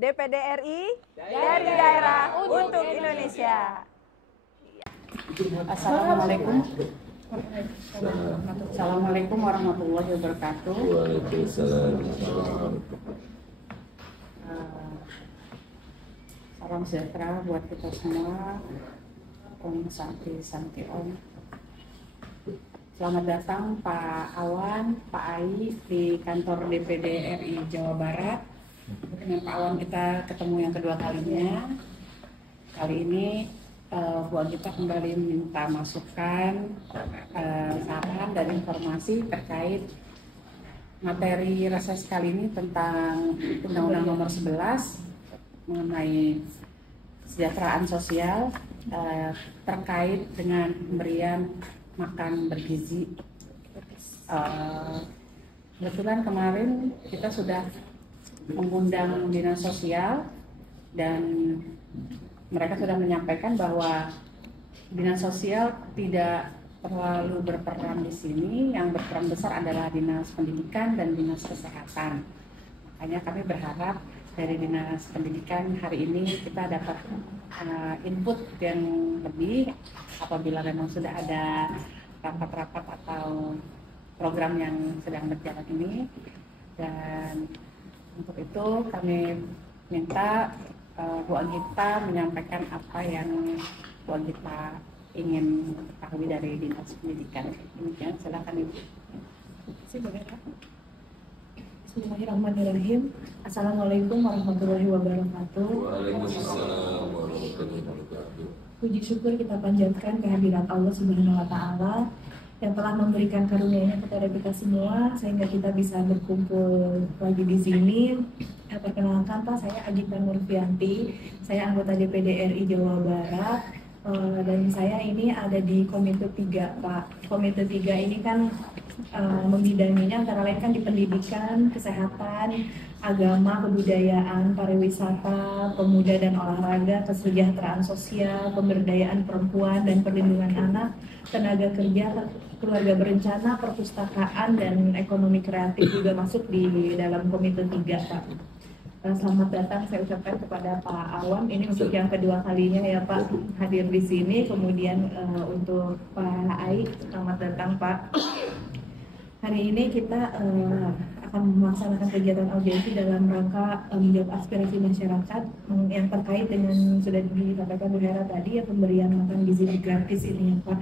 DPD RI dari daerah untuk Indonesia. Assalamualaikum warahmatullahi wabarakatuh. Waalaikumsalam. Salam sejahtera buat kita semua. Om Santi Om. Selamat datang Pak Awan, Pak Ai di kantor DPD RI Jawa Barat. Dengan Pak Awan kita ketemu yang kedua kalinya. Kali ini Bu Agita kembali minta masukan, saran dan informasi terkait materi reses kali ini tentang Undang-Undang Nomor 11 mengenai kesejahteraan sosial terkait dengan pemberian makan bergizi. Kebetulan kemarin kita sudah mengundang dinas sosial dan mereka sudah menyampaikan bahwa dinas sosial tidak terlalu berperan di sini. Yang berperan besar adalah dinas pendidikan dan dinas kesehatan. Makanya kami berharap dari dinas pendidikan hari ini kita dapat input yang lebih apabila memang sudah ada rapat-rapat atau program yang sedang berjalan ini. Dan untuk itu kami minta Bu Agita menyampaikan apa yang Bu Agita ingin ketahui dari dinas pendidikan. Demikian, silakan Ibu. Bismillahirrahmanirrahim. Assalamualaikum warahmatullahi wabarakatuh. Waalaikumsalam warahmatullahi wabarakatuh. Puji syukur kita panjatkan kehadirat Allah Subhanahu wa Ta'ala yang telah memberikan karunia-Nya kepada kita semua sehingga kita bisa berkumpul lagi di sini. Perkenalkan Pak, saya Agita Nurfianti, saya anggota DPD RI Jawa Barat, dan saya ini ada di Komite 3 Pak. Komite 3 ini kan membidanginya antara lain kan di pendidikan, kesehatan, agama, kebudayaan, pariwisata, pemuda dan olahraga, kesejahteraan sosial, pemberdayaan perempuan dan perlindungan anak, tenaga kerja, keluarga berencana, perpustakaan, dan ekonomi kreatif juga masuk di dalam Komite 3 Pak. Selamat datang saya ucapkan kepada Pak Awan. Ini untuk yang kedua kalinya ya Pak hadir di sini. Kemudian untuk Pak Ai, selamat datang Pak. Hari ini kita akan melaksanakan kegiatan audiensi dalam rangka menjawab aspirasi masyarakat yang terkait dengan sudah disampaikan Bu Hera tadi ya, pemberian makan gizi gratis ini ya Pak.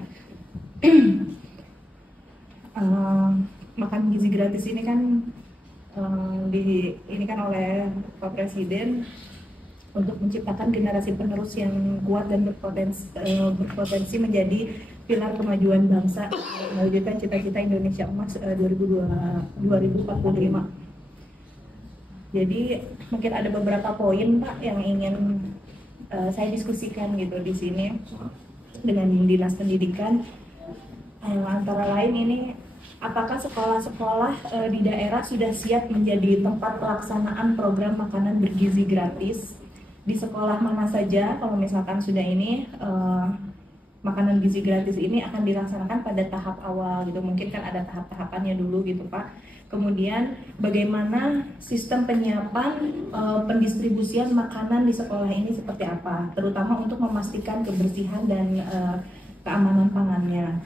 Makan gizi gratis ini kan ini kan oleh Pak Presiden untuk menciptakan generasi penerus yang kuat dan berpotensi menjadi pilar kemajuan bangsa mewujudkan cita-cita Indonesia Emas 2045. Jadi mungkin ada beberapa poin Pak yang ingin saya diskusikan gitu di sini dengan dinas pendidikan. Antara lain ini, apakah sekolah-sekolah di daerah sudah siap menjadi tempat pelaksanaan program makanan bergizi gratis? Di sekolah mana saja kalau misalkan sudah ini makanan gizi gratis ini akan dilaksanakan pada tahap awal gitu, mungkin kan ada tahap-tahapannya dulu gitu Pak. Kemudian bagaimana sistem penyiapan pendistribusian makanan di sekolah ini seperti apa, terutama untuk memastikan kebersihan dan keamanan pangannya.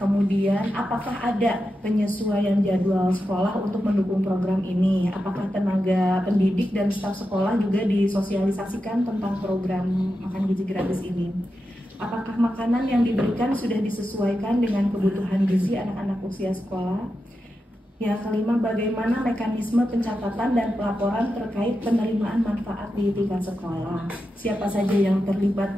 Kemudian apakah ada penyesuaian jadwal sekolah untuk mendukung program ini? Apakah tenaga pendidik dan staf sekolah juga disosialisasikan tentang program makan gizi gratis ini? Apakah makanan yang diberikan sudah disesuaikan dengan kebutuhan gizi anak-anak usia sekolah? Yang kelima, bagaimana mekanisme pencatatan dan pelaporan terkait penerimaan manfaat di tingkat sekolah? Siapa saja yang terlibat?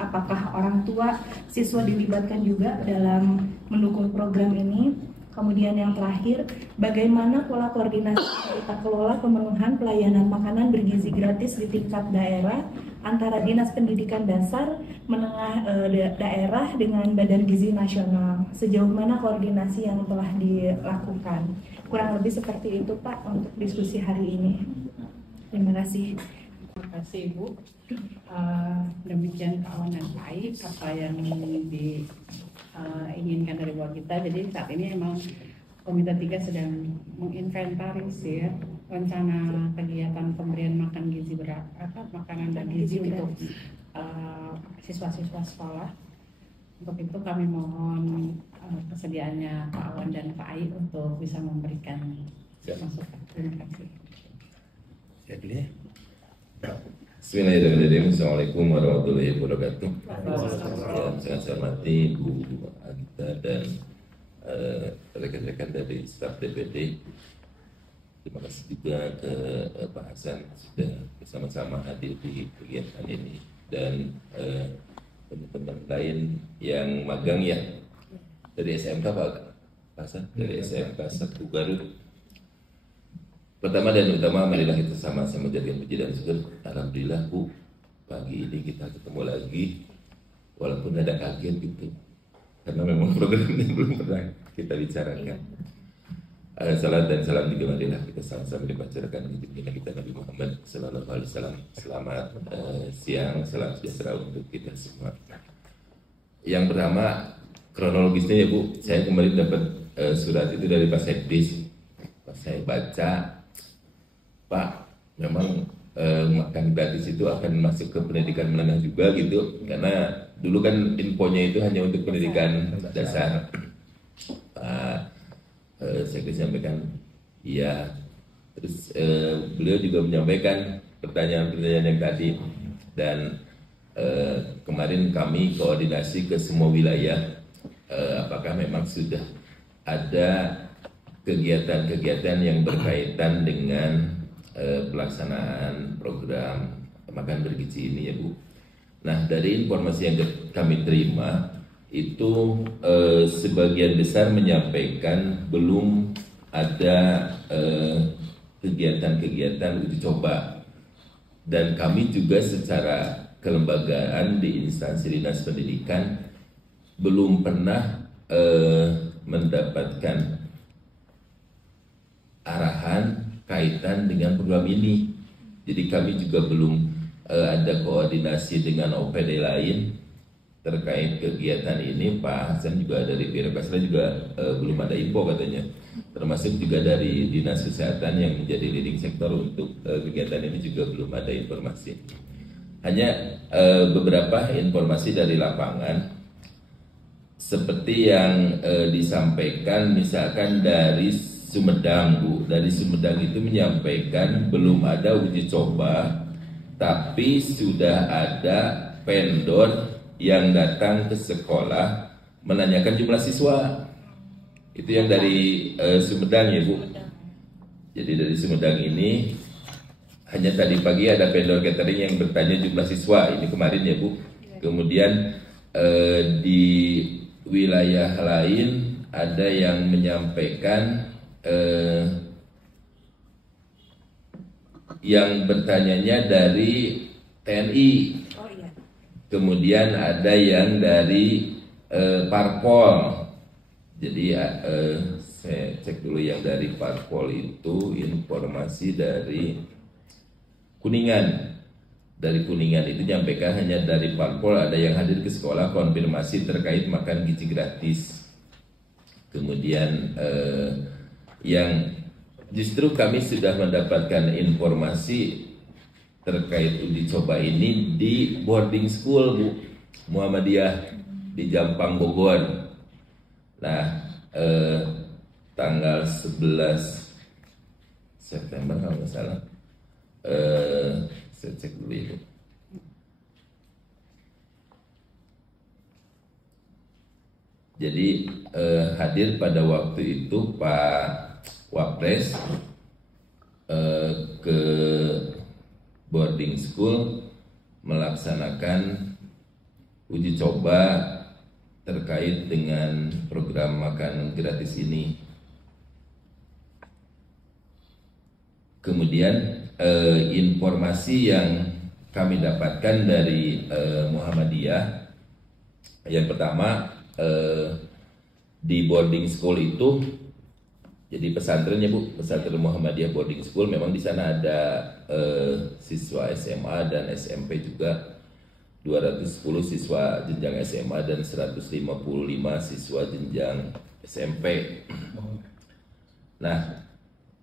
Apakah orang tua siswa dilibatkan juga dalam mendukung program ini? Kemudian yang terakhir, bagaimana pola koordinasi tata kelola pemenuhan pelayanan makanan bergizi gratis di tingkat daerah antara Dinas Pendidikan Dasar, Menengah daerah dengan Badan Gizi Nasional? Sejauh mana koordinasi yang telah dilakukan? Kurang lebih seperti itu Pak untuk diskusi hari ini. Terima kasih. Terima kasih Ibu. Demikian Pak Awan dan Pak Ai apa yang diinginkan dari buat kita. Jadi saat ini emang Komite 3 sedang menginventarisir rencana kegiatan pemberian makan gizi berat, makanan dan gizi untuk siswa-siswa sekolah. Untuk itu kami mohon kesediaannya Pak Awan dan Pak Ai untuk bisa memberikan masukan. Terima kasih. Bismillahirrahmanirrahim. Assalamualaikum warahmatullahi wabarakatuh. Yang sangat saya hormati Bu Anita dan rekan-rekan dari staf DPD. Terima kasih juga ke Pak Hasan sudah bersama-sama hadir di kegiatan ini dan teman-teman lain yang magang ya dari SMK Pak Hasan, dari SMK 1 Garut. Pertama dan utama, marilah kita sama-sama menjadikan puji dan syukur. Alhamdulillah Bu, pagi ini kita ketemu lagi, walaupun ada kaget gitu, karena memang programnya belum pernah kita bicarakan. Salam dan salam juga marilah kita sama-sama dibacakan junjungan kita Nabi Muhammad Sallallahu Alaihi Wasallam. Selamat siang, salam sejahtera untuk kita semua. Yang pertama, kronologisnya ya Bu, saya kemarin dapat surat itu dari Pak Sekdis. Pas saya baca, Pak, memang makan gratis itu akan masuk ke pendidikan menengah juga gitu, karena dulu kan infonya itu hanya untuk pendidikan dasar. Pak Sekdis sampaikan iya, terus beliau juga menyampaikan pertanyaan-pertanyaan yang tadi, dan kemarin kami koordinasi ke semua wilayah, apakah memang sudah ada kegiatan-kegiatan yang berkaitan dengan pelaksanaan program makan bergizi ini ya Bu. Nah, dari informasi yang kami terima itu sebagian besar menyampaikan belum ada kegiatan-kegiatan uji coba, dan kami juga secara kelembagaan di instansi dinas pendidikan belum pernah mendapatkan arahan kaitan dengan program ini. Jadi kami juga belum ada koordinasi dengan OPD lain terkait kegiatan ini. Pak Hasan juga dari Birokasra juga belum ada info katanya, termasuk juga dari Dinas Kesehatan yang menjadi leading sektor untuk kegiatan ini juga belum ada informasi. Hanya beberapa informasi dari lapangan seperti yang disampaikan, misalkan dari Sumedang Bu, dari Sumedang itu menyampaikan belum ada uji coba, tapi sudah ada vendor yang datang ke sekolah menanyakan jumlah siswa. Itu yang dari Sumedang ya Bu. Jadi dari Sumedang ini hanya tadi pagi ada vendor catering yang bertanya jumlah siswa, ini kemarin ya Bu. Kemudian di wilayah lain ada yang menyampaikan yang bertanyanya dari TNI. Kemudian ada yang dari parpol. Jadi saya cek dulu yang dari parpol itu informasi dari Kuningan. Dari Kuningan itu nyampaikan hanya dari parpol ada yang hadir ke sekolah konfirmasi terkait makan gizi gratis. Kemudian yang justru kami sudah mendapatkan informasi terkait uji coba ini di boarding school Bu, Muhammadiyah di Jampang Bogor. Nah, tanggal 11 September kalau nggak salah, saya cek dulu itu. Jadi hadir pada waktu itu Pak Wapres ke boarding school melaksanakan uji coba terkait dengan program makan gratis ini. Kemudian informasi yang kami dapatkan dari Muhammadiyah, yang pertama di boarding school itu, jadi pesantrennya Bu, pesantren Muhammadiyah boarding school, memang di sana ada siswa SMA dan SMP juga, 210 siswa jenjang SMA dan 155 siswa jenjang SMP. Nah,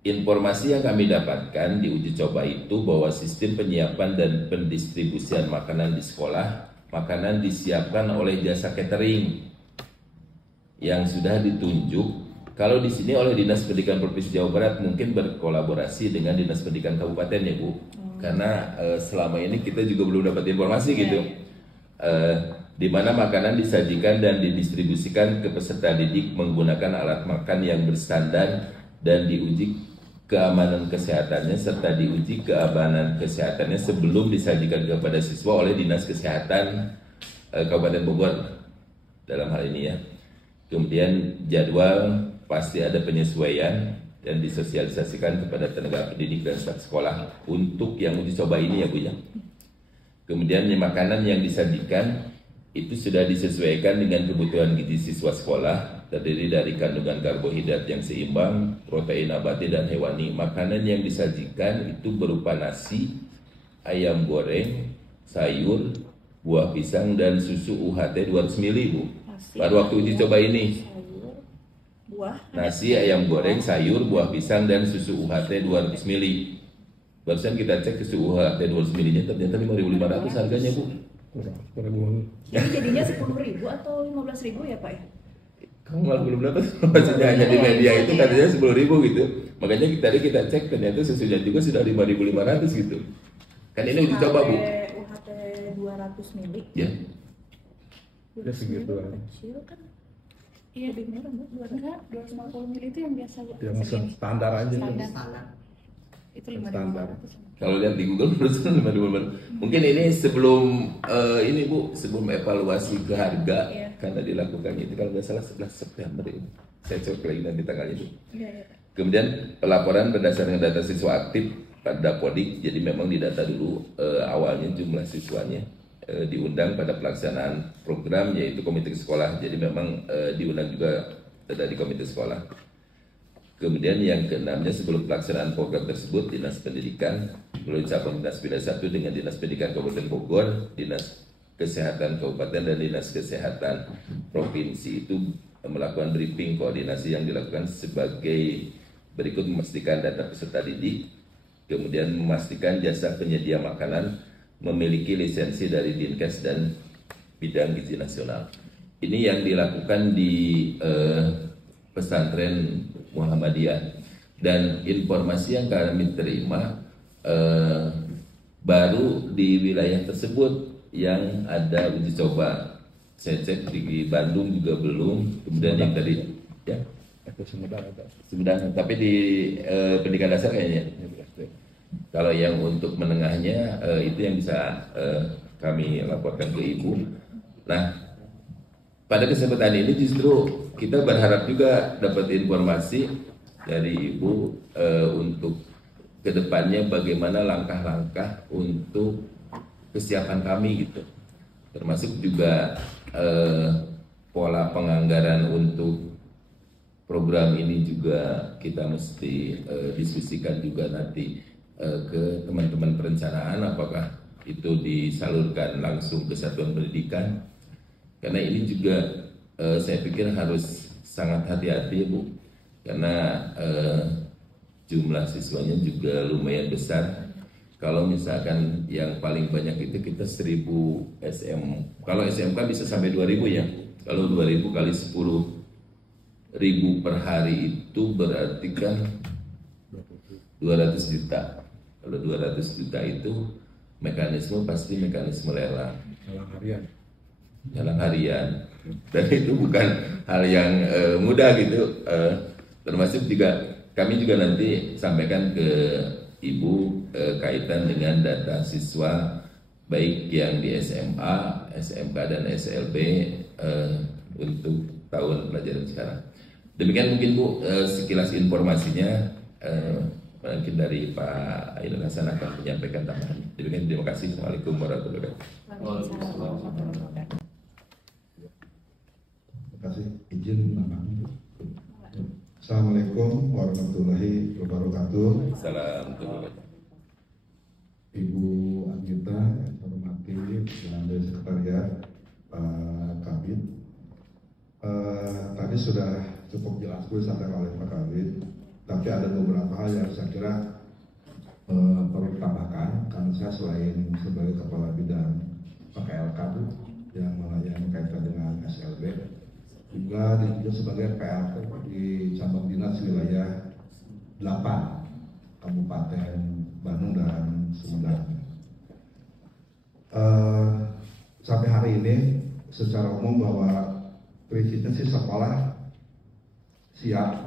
informasi yang kami dapatkan di uji coba itu bahwa sistem penyiapan dan pendistribusian makanan di sekolah, makanan disiapkan oleh jasa catering yang sudah ditunjuk. Kalau di sini oleh Dinas Pendidikan Provinsi Jawa Barat mungkin berkolaborasi dengan Dinas Pendidikan Kabupaten ya Bu, karena selama ini kita juga belum dapat informasi gitu, di mana makanan disajikan dan didistribusikan ke peserta didik menggunakan alat makan yang berstandar dan diuji keamanan kesehatannya serta diuji keamanan kesehatannya sebelum disajikan kepada siswa oleh Dinas Kesehatan Kabupaten Bogor dalam hal ini ya. Kemudian jadwal pasti ada penyesuaian dan disosialisasikan kepada tenaga pendidik dan staf sekolah untuk yang uji coba ini ya Bu ya. Kemudian makanan yang disajikan itu sudah disesuaikan dengan kebutuhan gizi siswa sekolah, terdiri dari kandungan karbohidrat yang seimbang, protein nabati dan hewani. Makanan yang disajikan itu berupa nasi, ayam goreng, sayur, buah pisang dan susu UHT 200 ml Bu. Pada waktu uji coba ini. Nasi, ayam goreng, sayur, buah pisang dan susu UHT 200 ml. Barusan kita cek susu UHT 200 ml nya ternyata 5.500 harganya Bu. Jadi jadinya 10.000 atau 15.000 ya Pak ya? Kamu malah belum dapat, maksudnya hanya di media itu katanya 10.000 gitu. Makanya tadi kita cek ternyata susunya juga sudah 5.500 gitu. Kan ini uji coba Bu. UHT 200 ml. Ya. Udah segitu kecil kan? Iya, lebih murah Bu. Enggak, 250 ml itu yang biasa Bu. Yang standar aja. Standar. Itu 5.500. Kalau lihat di Google berusaha 5.500. Mungkin ini sebelum ini Bu, sebelum evaluasi ke harga karena dilakukan itu kalau nggak salah 11 September ini. Saya cek lagi nanti tanggalnya Bu. Kemudian pelaporan berdasarkan data siswa aktif pada Podik. Jadi memang didata dulu awalnya jumlah siswanya. Diundang pada pelaksanaan program yaitu komite sekolah. Jadi memang diundang juga dari komite sekolah. Kemudian yang keenamnya sebelum pelaksanaan program tersebut Dinas Pendidikan melalui cabang Dinas Bina 1 dengan Dinas Pendidikan Kabupaten Bogor, Dinas Kesehatan Kabupaten dan Dinas Kesehatan Provinsi itu melakukan briefing koordinasi yang dilakukan sebagai berikut: memastikan data peserta didik, kemudian memastikan jasa penyedia makanan memiliki lisensi dari Dinkes dan Bidang Gizi Nasional. Ini yang dilakukan di pesantren Muhammadiyah, dan informasi yang kami terima baru di wilayah tersebut yang ada uji coba. Saya cek di Bandung juga belum, kemudian yang tadi ya Sumedang, tapi di pendidikan dasar kayaknya. Kalau yang untuk menengahnya itu yang bisa kami laporkan ke Ibu. Nah, pada kesempatan ini justru kita berharap juga dapat informasi dari Ibu untuk kedepannya bagaimana langkah-langkah untuk kesiapan kami gitu, termasuk juga pola penganggaran untuk program ini juga kita mesti diskusikan juga nanti ke teman-teman perencanaan, apakah itu disalurkan langsung ke satuan pendidikan. Karena ini juga saya pikir harus sangat hati-hati Bu, karena jumlah siswanya juga lumayan besar. Kalau misalkan yang paling banyak itu kita 1.000 SM, kalau SMK bisa sampai 2.000 ya. Kalau 2.000 kali 10.000 per hari itu berarti kan 200 juta. Kalau 200 juta itu mekanisme pasti mekanisme lelang. Dalam harian, dan itu bukan hal yang mudah gitu. Termasuk juga kami juga nanti sampaikan ke Ibu kaitan dengan data siswa baik yang di SMA, SMK dan SLB untuk tahun pelajaran sekarang. Demikian mungkin Bu sekilas informasinya. Mungkin dari Pak Ainul Hasan akan menyampaikan tambahan. Demikian, terima kasih. Assalamualaikum warahmatullahi wabarakatuh. Terima kasih. Izin menambahkan. Assalamualaikum warahmatullahi wabarakatuh. Assalamualaikum. Ibu Anggita yang saya hormati, dan dari sekretariat Pak Kabid. Tadi sudah cukup jelas disampaikan oleh Pak Kabid Tapi ada beberapa hal yang saya kira perlu ditambahkan, karena saya selain sebagai kepala bidang PKLK yang melayani kaitan dengan SLB, juga ditunjuk sebagai PLT di cabang dinas wilayah 8 Kabupaten Bandung dan Sumedang. Sampai hari ini secara umum bahwa prinsipnya sih sekolah siap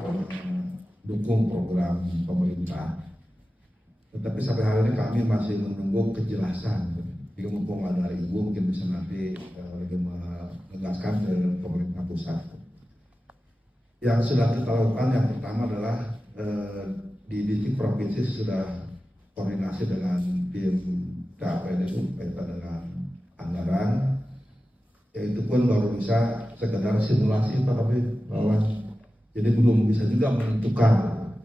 dukung program pemerintah. Tetapi sampai hari ini kami masih menunggu kejelasan. Jika mumpung ada ibu mungkin bisa nanti menegaskan ke pemerintah pusat. Yang sudah kita lakukan yang pertama adalah di distrik provinsi sudah koordinasi dengan tim TAPDU kaitan dengan anggaran. Yaitu pun baru bisa sekedar simulasi Pak Kabid bahwa jadi belum bisa juga menentukan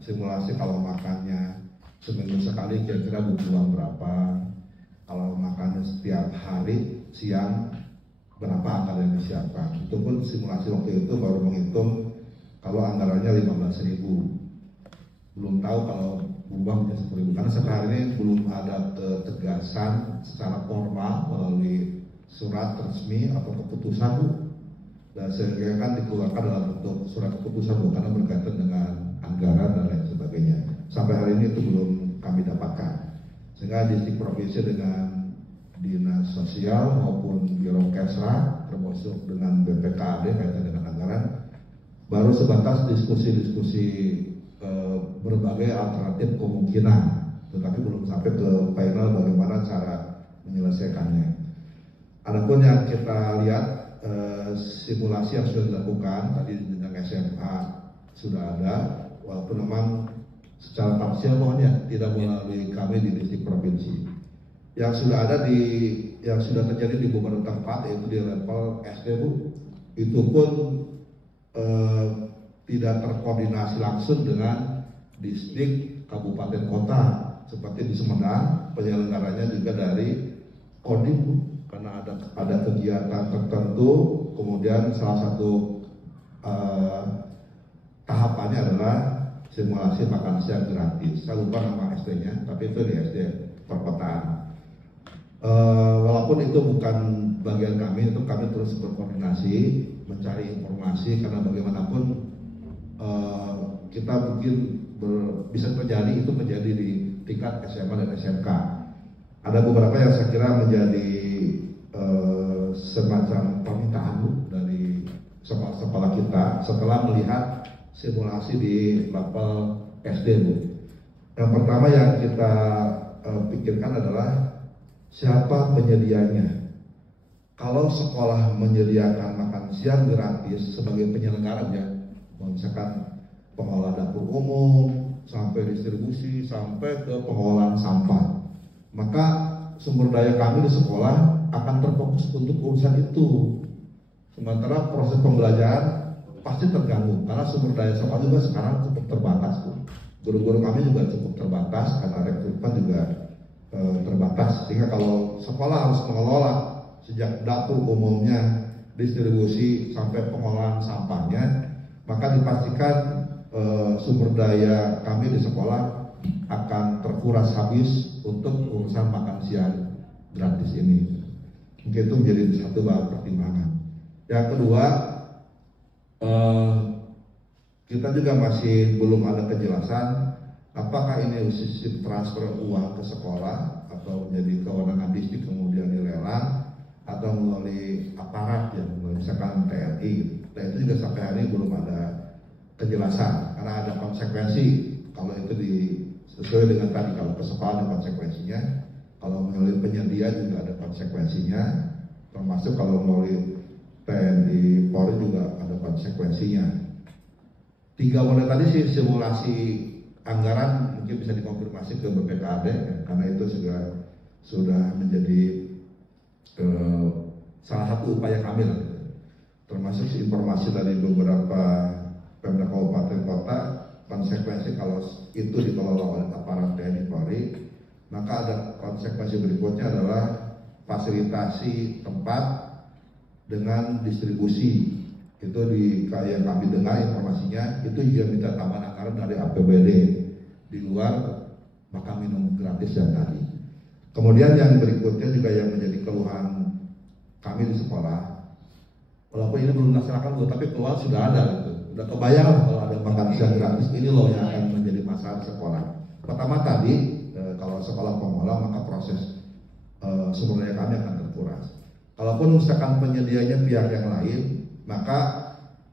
simulasi kalau makannya seminggu sekali kira-kira butuh uang berapa, kalau makan setiap hari siang berapa anggaran yang disiapkan. Itu pun simulasi waktu itu baru menghitung kalau anggarannya 15.000. Belum tahu kalau berubah menjadi 10.000 karena sampai hari ini belum ada ketegasan secara formal melalui surat resmi atau keputusan, dan sehingga kan dikeluarkan dalam bentuk surat keputusan karena berkaitan dengan anggaran dan lain sebagainya. Sampai hari ini itu belum kami dapatkan, sehingga distrik provinsi dengan dinas sosial maupun biro kesra termasuk dengan BPKAD kaitan dengan anggaran baru sebatas diskusi-diskusi berbagai alternatif kemungkinan, tetapi belum sampai ke final bagaimana cara menyelesaikannya. Adapun yang kita lihat simulasi yang sudah dilakukan tadi dengan SMA sudah ada, walaupun memang secara parsial pokoknya tidak melalui kami di distrik provinsi. Yang sudah ada yang sudah terjadi di beberapa tempat yaitu di level SD itu pun tidak terkoordinasi langsung dengan distrik, kabupaten, kota. Seperti di Sumedang penyelenggaranya juga dari Kodim karena ada kegiatan tertentu, kemudian salah satu tahapannya adalah simulasi makan siang gratis. Saya lupa nama SD-nya, tapi itu di SD perkotaan. Walaupun itu bukan bagian kami, itu kami terus berkoordinasi, mencari informasi karena bagaimanapun kita mungkin bisa terjadi itu menjadi di tingkat SMA dan SMK. Ada beberapa yang saya kira menjadi semacam permintaan dari kepala kita setelah melihat simulasi di level SD. Yang pertama yang kita pikirkan adalah siapa penyedianya. Kalau sekolah menyediakan makan siang gratis sebagai penyelenggaranya, misalkan pengelola dapur umum, sampai distribusi, sampai ke pengolahan sampah, maka sumber daya kami di sekolah akan terfokus untuk urusan itu. Sementara proses pembelajaran pasti terganggu karena sumber daya sekolah juga sekarang cukup terbatas. Guru-guru kami juga cukup terbatas karena rekrutmen juga terbatas. Sehingga kalau sekolah harus mengelola sejak dapur umumnya, distribusi sampai pengolahan sampahnya, maka dipastikan sumber daya kami di sekolah akan terkuras habis untuk urusan makan siang gratis ini. Mungkin itu menjadi satu bahan pertimbangan. Yang kedua, kita juga masih belum ada kejelasan apakah ini sistem transfer uang ke sekolah atau menjadi kewenangan distrik kemudian dilelang atau melalui aparat yang misalkan TNI. Dan itu juga sampai hari ini belum ada kejelasan karena ada konsekuensi kalau itu sesuai dengan tadi, kalau ke sekolah ada konsekuensinya, kalau melalui penyedia juga ada konsekuensinya, termasuk kalau melalui TNI Polri juga ada konsekuensinya. 3 model tadi sih simulasi anggaran mungkin bisa dikonfirmasi ke BPKAD karena itu sudah menjadi salah satu upaya kami lah. Termasuk informasi dari beberapa Pemda kabupaten kota, konsekuensi kalau itu dikelola oleh aparat TNI Polri, maka ada konsekuensi berikutnya adalah fasilitasi tempat dengan distribusi itu kayak yang kami dengar informasinya itu juga minta tambahan anggaran dari APBD di luar makan minum gratis yang tadi. Kemudian yang berikutnya juga yang menjadi keluhan kami di sekolah, walaupun ini belum dilaksanakan Bu, tapi keluar sudah ada gitu. Udah kebayang kalau ada makan siang gratis, ini loh yang akan menjadi masalah sekolah. Pertama tadi kalau sekolah pengolah maka proses sumber daya kami akan terkuras. Kalaupun misalkan penyedianya pihak yang lain, maka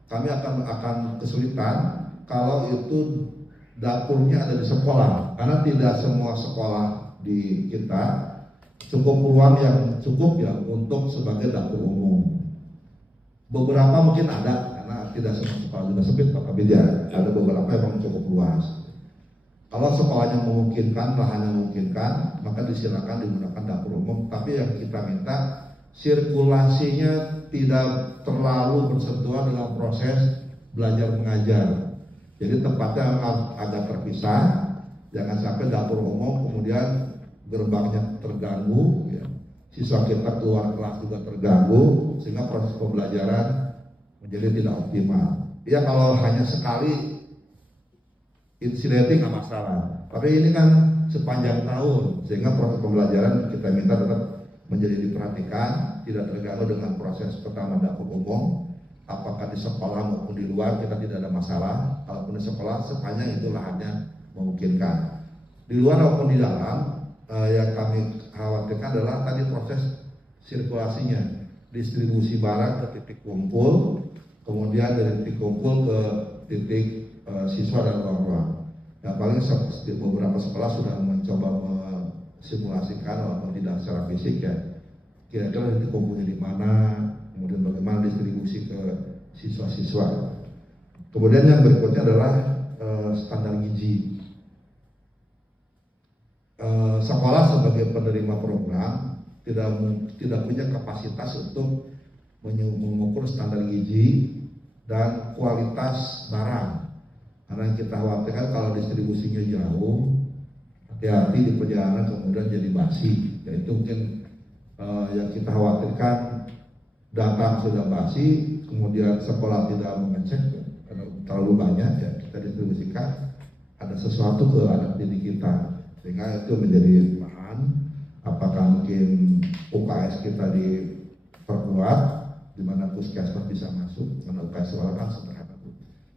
kami akan kesulitan kalau itu dapurnya ada di sekolah, karena tidak semua sekolah di kita cukup ruang yang cukup ya untuk sebagai dapur umum. Beberapa mungkin ada, karena tidak semua sekolah juga sempit Pak Kabidya, ada beberapa yang cukup luas. Kalau sekolahnya memungkinkan, lahannya memungkinkan, maka disilakan digunakan dapur umum. Tapi yang kita minta sirkulasinya tidak terlalu bersentuhan dengan proses belajar mengajar. Jadi tempatnya agak terpisah, jangan sampai dapur umum kemudian gerbangnya terganggu, ya. Siswa kita keluar kelas juga terganggu, sehingga proses pembelajaran menjadi tidak optimal. Ya kalau hanya sekali insidenting nggak masalah, tapi ini kan sepanjang tahun, sehingga proses pembelajaran kita minta tetap menjadi diperhatikan, tidak terganggu dengan proses pertama dapur umum. Apakah di sekolah maupun di luar kita tidak ada masalah. Kalaupun di sekolah sepanjang itu lahannya memungkinkan. Di luar maupun di dalam yang kami khawatirkan adalah tadi proses sirkulasinya, distribusi barang ke titik kumpul, kemudian dari titik kumpul ke titik siswa dan ruang-ruang. Nah, paling beberapa sekolah sudah mencoba simulasikan walaupun tidak secara fisik ya, kira-kira titik kumpulnya di mana, kemudian bagaimana distribusi ke siswa-siswa. Kemudian yang berikutnya adalah standar gizi. Sekolah sebagai penerima program tidak punya kapasitas untuk mengukur standar gizi dan kualitas barang. Karena yang kita khawatirkan kalau distribusinya jauh, hati-hati di perjalanan kemudian jadi basi. Yaitu mungkin yang kita khawatirkan datang sudah basi, kemudian sekolah tidak mengecek karena terlalu banyak ya kita distribusikan, ada sesuatu ke anak didik kita, sehingga itu menjadi bahan. Apakah mungkin UKS kita diperkuat, di mana puskesmas bisa masuk, karena UKS sekolah kan sederhana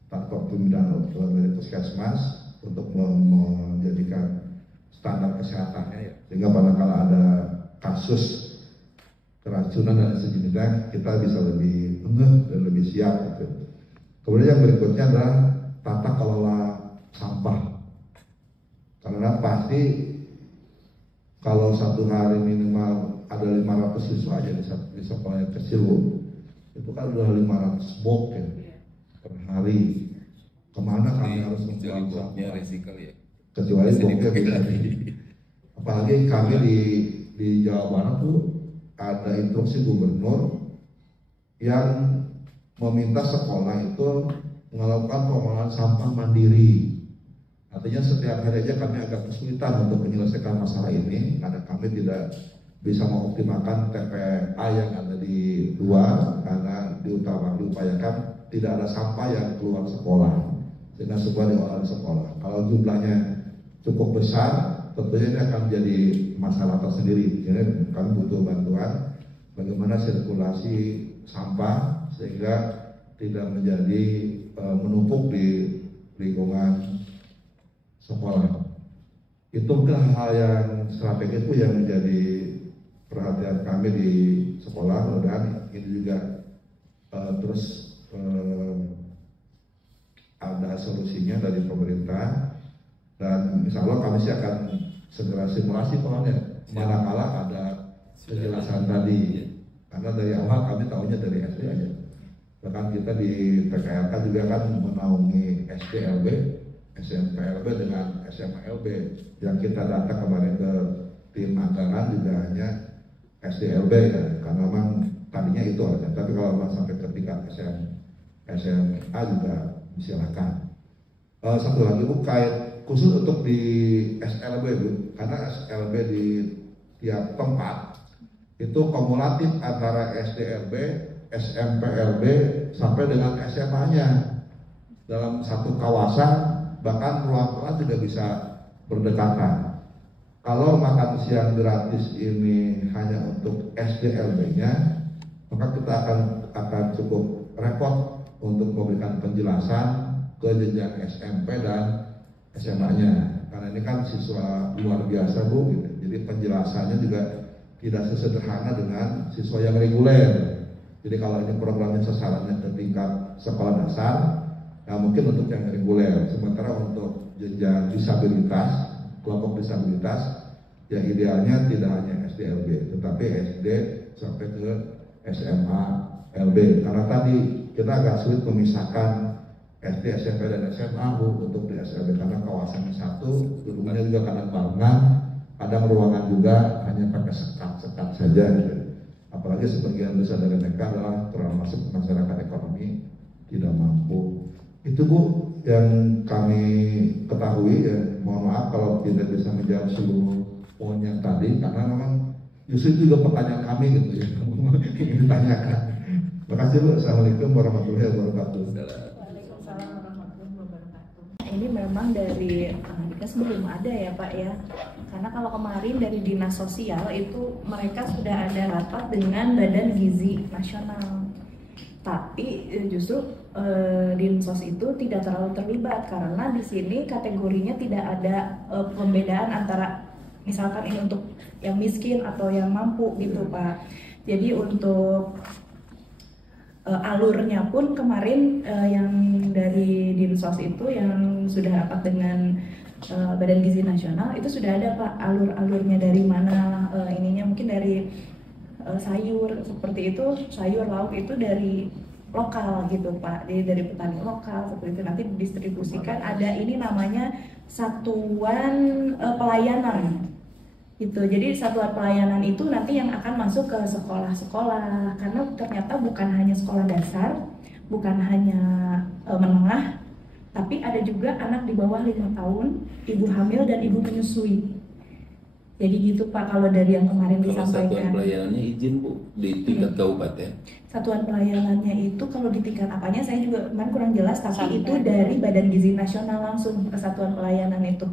tanpa pemindahan dari puskesmas untuk menjadikan standar kesehatannya ya, sehingga pada kala ada kasus keracunan dan sejenisnya kita bisa lebih dan lebih siap gitu. Kemudian yang berikutnya adalah tata kelola sampah, karena pasti kalau satu hari minimal ada 500 siswa aja di sekolah yang kecil itu kan udah 500 box ya per hari. Kemana kami harus membuang sampah? Resiko ya. Kecuali boknya bisa apalagi kami di Jawa Barat tuh ada instruksi gubernur yang meminta sekolah itu melakukan pengolahan sampah mandiri. Artinya setiap hari aja kami agak kesulitan untuk menyelesaikan masalah ini karena kami tidak bisa mengoptimalkan TPA yang ada di luar, karena diupayakan tidak ada sampah yang keluar sekolah, sehingga semua diolah di sekolah. Kalau jumlahnya cukup besar, tentunya ini akan menjadi masalah tersendiri. Jadi kami butuh bantuan bagaimana sirkulasi sampah sehingga tidak menjadi menumpuk di lingkungan sekolah. Itu mungkin hal yang strategis itu yang menjadi perhatian kami di sekolah. Mudah-mudahan ini juga terus ada solusinya dari pemerintah, dan insya Allah kami sih akan segera simulasi pokoknya manakala ada penjelasan tadi, karena dari awal kami tahunya dari SD aja. Bahkan kita di PKLK juga kan menaungi SDLB, SMPLB dengan SMLB. Yang kita datang kemarin ke tim anggaran juga hanya SDLB ya, karena memang tadinya itu aja. Tapi kalau memang sampai ke tingkat SMA juga silakan. Satu lagi Bu, kait khusus untuk di SLB Bu, karena SLB di tiap tempat itu kumulatif antara SDLB SMP, LB sampai dengan SMA-nya dalam satu kawasan, bahkan ruang kelas juga bisa berdekatan. Kalau makan siang gratis ini hanya untuk SD LB-nya, maka kita akan cukup repot untuk memberikan penjelasan ke jenjang SMP dan SMA-nya. Karena ini kan siswa luar biasa Bu, gitu. Jadi penjelasannya juga tidak sesederhana dengan siswa yang reguler. Jadi kalau ini programnya sasarannya ke tingkat sekolah dasar, ya mungkin untuk yang reguler. Sementara untuk jenjang disabilitas, kelompok disabilitas, ya idealnya tidak hanya SD LB, tetapi SD sampai ke SMA LB. Karena tadi kita agak sulit memisahkan SD, SMP, dan SMA Bu untuk di SLB karena kawasannya satu, gedungnya juga kadang bangunan, kadang ruangan juga hanya pakai sekat-sekat saja gitu. Apalagi sebagian besar dari mereka adalah termasuk masyarakat ekonomi tidak mampu. Itu Bu yang kami ketahui, ya mohon maaf kalau tidak bisa menjawab seluruh poin yang tadi karena memang justru juga pertanyaan kami gitu ya ingin ditanyakan. Terima kasih Bu. Assalamualaikum warahmatullahi wabarakatuh. Ini memang dari Dinkes belum ada ya Pak ya, karena kalau kemarin dari Dinas Sosial itu mereka sudah ada rapat dengan Badan Gizi Nasional, tapi justru Dinsos itu tidak terlalu terlibat karena di sini kategorinya tidak ada pembedaan antara misalkan ini untuk yang miskin atau yang mampu gitu Pak. Jadi untuk alurnya pun kemarin yang dari Dinsos itu yang sudah rapat dengan Badan Gizi Nasional itu sudah ada Pak alur-alurnya dari mana ininya mungkin dari sayur seperti itu, sayur lauk itu dari lokal gitu Pak, jadi dari petani lokal seperti itu nanti didistribusikan. Ada ini namanya satuan pelayanan gitu. Jadi satuan pelayanan itu nanti yang akan masuk ke sekolah-sekolah karena ternyata bukan hanya sekolah dasar, bukan hanya menengah, tapi ada juga anak di bawah 5 tahun, ibu hamil dan ibu menyusui. Jadi gitu Pak kalau dari yang kemarin Kalau disampaikan. satuan pelayanannya izin Bu di tingkat kabupaten. Satuan pelayanannya itu kalau di tingkat apanya saya juga kemarin kurang jelas, tapi Sampai. itu dari Badan Gizi Nasional langsung ke satuan pelayanan itu.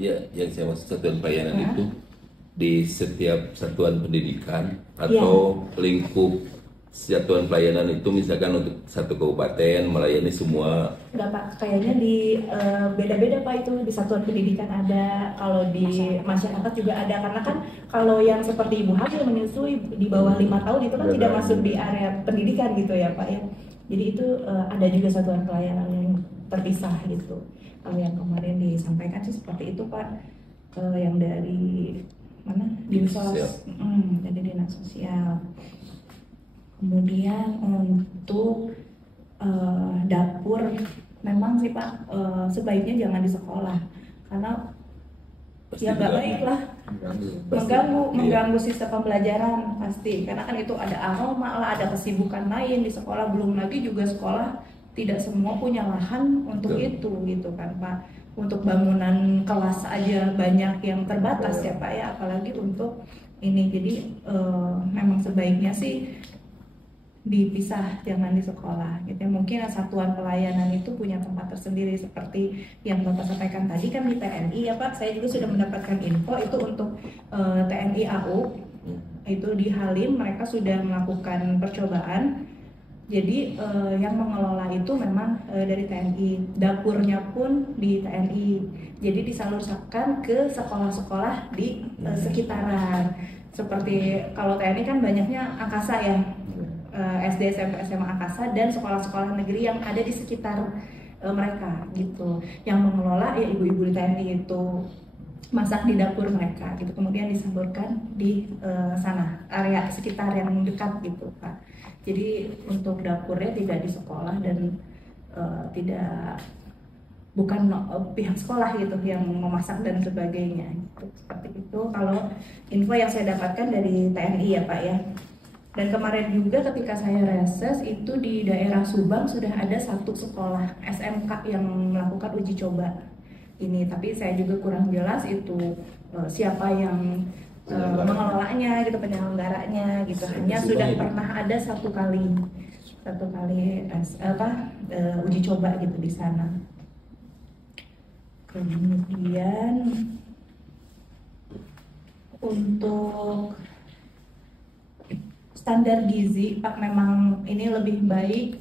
Ya, yang saya maksud satuan pelayanan Ya. itu di setiap satuan pendidikan atau lingkup satuan pelayanan itu misalkan untuk satu kabupaten melayani semua. Enggak Pak, kayaknya di beda-beda Pak itu di satuan pendidikan ada, kalau di masyarakat juga ada karena kan kalau yang seperti ibu hamil menyusui di bawah 5 tahun itu kan tidak masuk di area pendidikan gitu ya Pak ya. Jadi itu ada juga satuan pelayanan yang terpisah gitu. Kalau yang kemarin disampaikan sih seperti itu Pak, yang dari mana? Dinsos, dari Dinas Sosial. Kemudian untuk dapur memang sih Pak sebaiknya jangan di sekolah karena ya nggak baik lah, mengganggu sistem pembelajaran pasti karena kan itu ada aroma lah, ada kesibukan lain di sekolah, belum lagi juga sekolah tidak semua punya lahan untuk itu gitu kan Pak. Untuk bangunan kelas aja banyak yang terbatas ya Pak ya, apalagi untuk ini. Jadi memang sebaiknya sih dipisah, jangan di sekolah gitu ya. Mungkin satuan pelayanan itu punya tempat tersendiri seperti yang Bapak sampaikan tadi kan di TNI ya Pak. Saya juga sudah mendapatkan info itu untuk TNI AU itu di Halim mereka sudah melakukan percobaan. Jadi yang mengelola itu memang dari TNI, dapurnya pun di TNI. Jadi disalurkan ke sekolah-sekolah di sekitaran. Seperti kalau TNI kan banyaknya angkasa ya, SD, SMP, SMA angkasa dan sekolah-sekolah negeri yang ada di sekitar mereka gitu. Yang mengelola ya ibu-ibu di TNI itu masak di dapur mereka gitu, kemudian disalurkan di sana area sekitar yang dekat gitu Pak. Jadi untuk dapurnya tidak di sekolah dan tidak bukan pihak sekolah gitu yang memasak dan sebagainya gitu. Seperti itu kalau info yang saya dapatkan dari TNI ya Pak ya. Dan kemarin juga ketika saya reses itu di daerah Subang sudah ada satu sekolah SMK yang melakukan uji coba ini, tapi saya juga kurang jelas itu siapa yang mengelolanya gitu, penyelenggaranya gitu. Hanya sudah pernah ada satu kali uji coba gitu di sana. Kemudian untuk standar gizi, Pak, memang ini lebih baik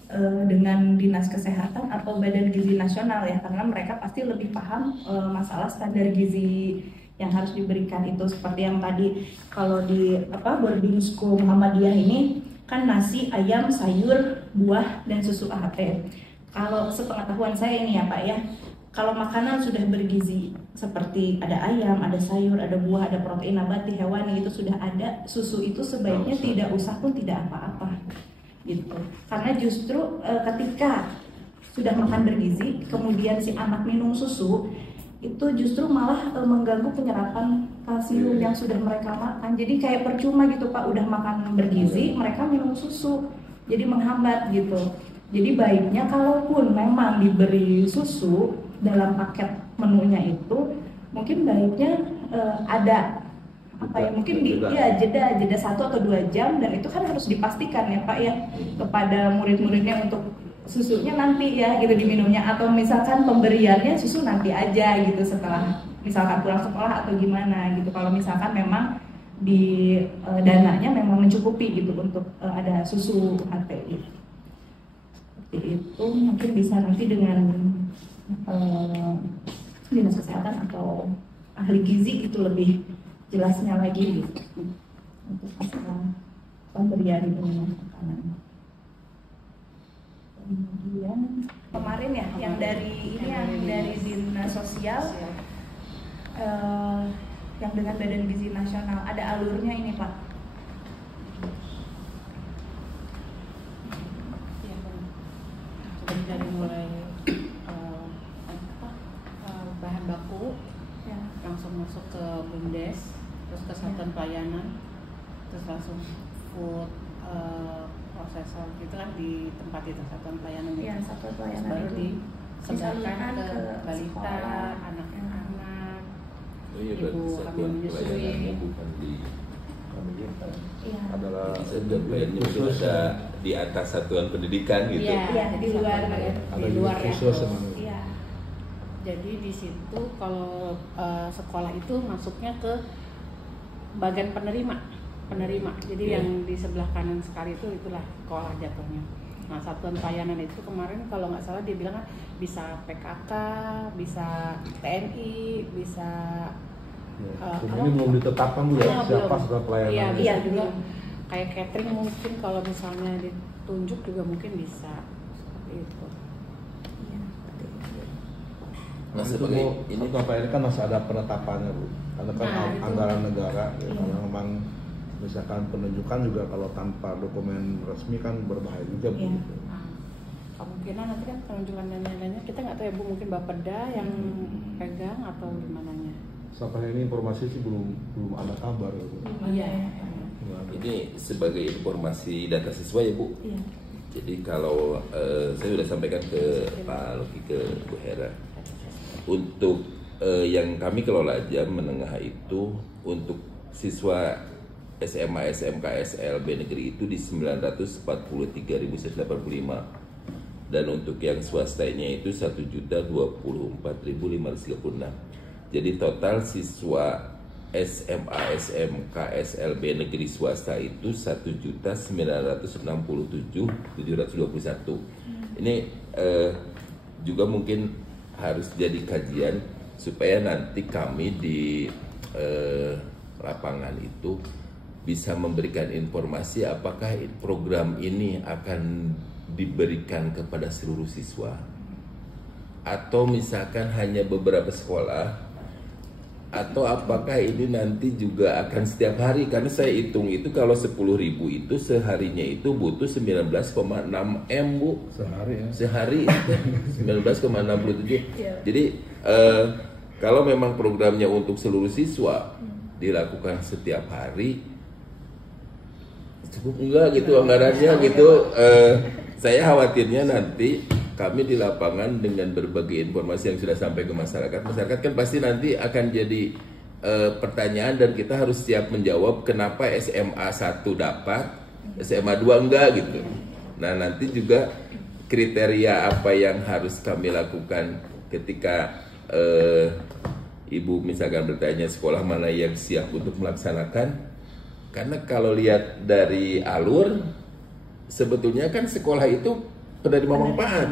dengan Dinas Kesehatan atau Badan Gizi Nasional ya, karena mereka pasti lebih paham masalah standar gizi yang harus diberikan itu. Seperti yang tadi kalau di boarding school Muhammadiyah ini kan nasi, ayam, sayur, buah, dan susu AHT. Kalau sepengetahuan saya ini ya Pak ya, kalau makanan sudah bergizi seperti ada ayam, ada sayur, ada buah, ada protein nabati, hewani, itu sudah ada, susu itu sebaiknya tidak usah pun tidak apa-apa gitu. Karena justru ketika sudah makan bergizi, kemudian si anak minum susu, itu justru malah mengganggu penyerapan kalsium yang sudah mereka makan. Jadi kayak percuma gitu Pak, udah makan bergizi, mereka minum susu, jadi menghambat gitu. Jadi baiknya kalaupun memang diberi susu dalam paket menunya itu, mungkin baiknya ada mungkin jeda 1 atau 2 jam, dan itu kan harus dipastikan ya Pak ya kepada murid-muridnya untuk susunya nanti ya gitu diminumnya, atau misalkan pemberiannya susu nanti aja gitu setelah misalkan pulang sekolah atau gimana gitu. Kalau misalkan memang di dananya memang mencukupi gitu untuk ada susu HTI. Seperti itu mungkin bisa nanti dengan Dinas Kesehatan atau ahli gizi itu lebih jelasnya lagi gitu untuk masalah pemberian makanan. Kemudian kemarin ya yang dari Dinas Sosial yang dengan Badan Gizi Nasional ada alurnya ini Pak. Dari mulai bahan baku Ya. langsung masuk ke BUMDes, terus ke satuan pelayanan, terus langsung food prosesor gitu kan di tempat itu, satuan pelayanan itu. Ya, satuan pelayanan baru itu disebarkan ke balita, sekolah. anak-anak, Oh iya, ibu berarti hamil satuan pelayanannya menyusui. bukan di Iya. adalah satuan pelayanannya mungkin ada di atas satuan pendidikan gitu. Iya, Iya, di luar ada ada di luar ya. khusus emang. Iya. Jadi di situ kalau sekolah itu masuknya ke bagian penerima. Jadi Iya. yang di sebelah kanan sekali itulah sekolah jatuhnya. Nah, satuan pelayanan itu kemarin kalau nggak salah dia bilang kan bisa PKK, bisa TNI, bisa ini belum ditetapkan Bu ya, siapa belum. satuan pelayanan. Iya, Iya, bisa juga. belum. Kayak catering mungkin kalau misalnya ditunjuk juga mungkin bisa seperti itu. Iya, seperti itu. Nah, Itu sebagai Bu, ini satuan pelayanan kan harus ada penetapannya Bu, karena kan Nah, itu. anggaran negara ya, Iya. karena memang misalkan penunjukan juga kalau tanpa dokumen resmi kan berbahaya juga Bu. Iya. gitu. Nah, kemungkinan nanti kan penunjukan dan lain-lainnya kita nggak tahu ya Bu, mungkin Bapeda yang pegang atau gimana nya. Sampai ini informasi sih belum ada kabar ya, Bu. Iya. Belum ada. ini sebagai informasi data siswa ya Bu. Iya. Jadi kalau saya sudah sampaikan ke Pak Loki, ke Bu Hera, untuk yang kami kelola aja menengah itu untuk siswa SMA, SMK, SLB negeri itu di 943.185, dan untuk yang swastanya itu 1.024.536. Jadi total siswa SMA, SMK, SLB negeri swasta itu 1.967.721. Ini juga mungkin harus jadi kajian supaya nanti kami di lapangan itu bisa memberikan informasi apakah program ini akan diberikan kepada seluruh siswa atau misalkan hanya beberapa sekolah, atau apakah ini nanti juga akan setiap hari. Karena saya hitung itu kalau 10.000 itu seharinya itu butuh 19,6 M Bu Sehari ya. sehari itu 19,67. Iya. Jadi kalau memang programnya untuk seluruh siswa dilakukan setiap hari, cukup enggak gitu anggarannya gitu. Saya khawatirnya nanti kami di lapangan dengan berbagai informasi yang sudah sampai ke masyarakat kan pasti nanti akan jadi pertanyaan dan kita harus siap menjawab kenapa SMA 1 dapat, SMA 2 enggak gitu. Nah, nanti juga kriteria apa yang harus kami lakukan ketika Ibu misalkan bertanya sekolah mana yang siap untuk melaksanakan. Karena kalau lihat dari alur, sebetulnya kan sekolah itu penerima manfaat.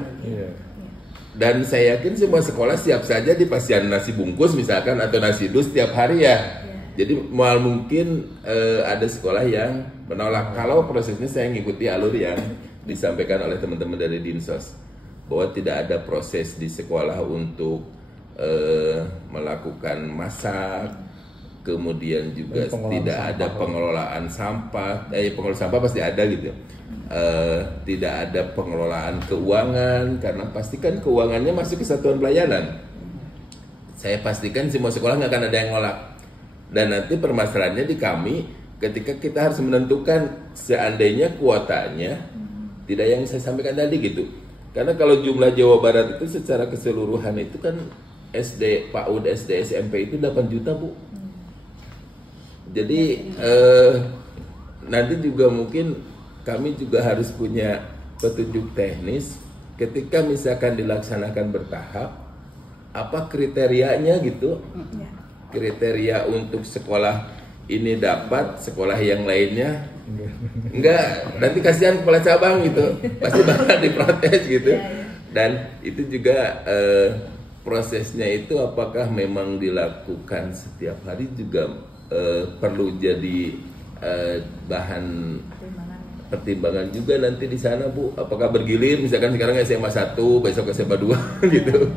Dan saya yakin semua sekolah siap saja dipasien nasi bungkus misalkan atau nasi dus setiap hari ya. Jadi mal mungkin ada sekolah yang menolak. Kalau prosesnya saya mengikuti alur yang disampaikan oleh teman-teman dari Dinsos, bahwa tidak ada proses di sekolah untuk melakukan masak, kemudian juga tidak ada pengelolaan sampah. Pengelolaan sampah pasti ada gitu. Tidak ada pengelolaan keuangan karena pastikan keuangannya masuk ke satuan pelayanan. Saya pastikan semua sekolah nggak akan ada yang ngolak. Dan nanti permasalahannya di kami ketika kita harus menentukan seandainya kuotanya tidak yang saya sampaikan tadi gitu. Karena kalau jumlah Jawa Barat itu secara keseluruhan itu kan SD, PAUD, SD, SMP itu 8 juta Bu. Jadi nanti juga mungkin kami juga harus punya petunjuk teknis ketika misalkan dilaksanakan bertahap, apa kriterianya gitu. Kriteria untuk sekolah ini dapat, sekolah yang lainnya enggak, nanti kasihan kepala cabang gitu, pasti bakal diprotes gitu. Dan itu juga prosesnya itu apakah memang dilakukan setiap hari juga perlu jadi bahan pertimbangan juga nanti di sana Bu. Apakah bergilir misalkan sekarang SMA 1, besok SMA 2 gitu.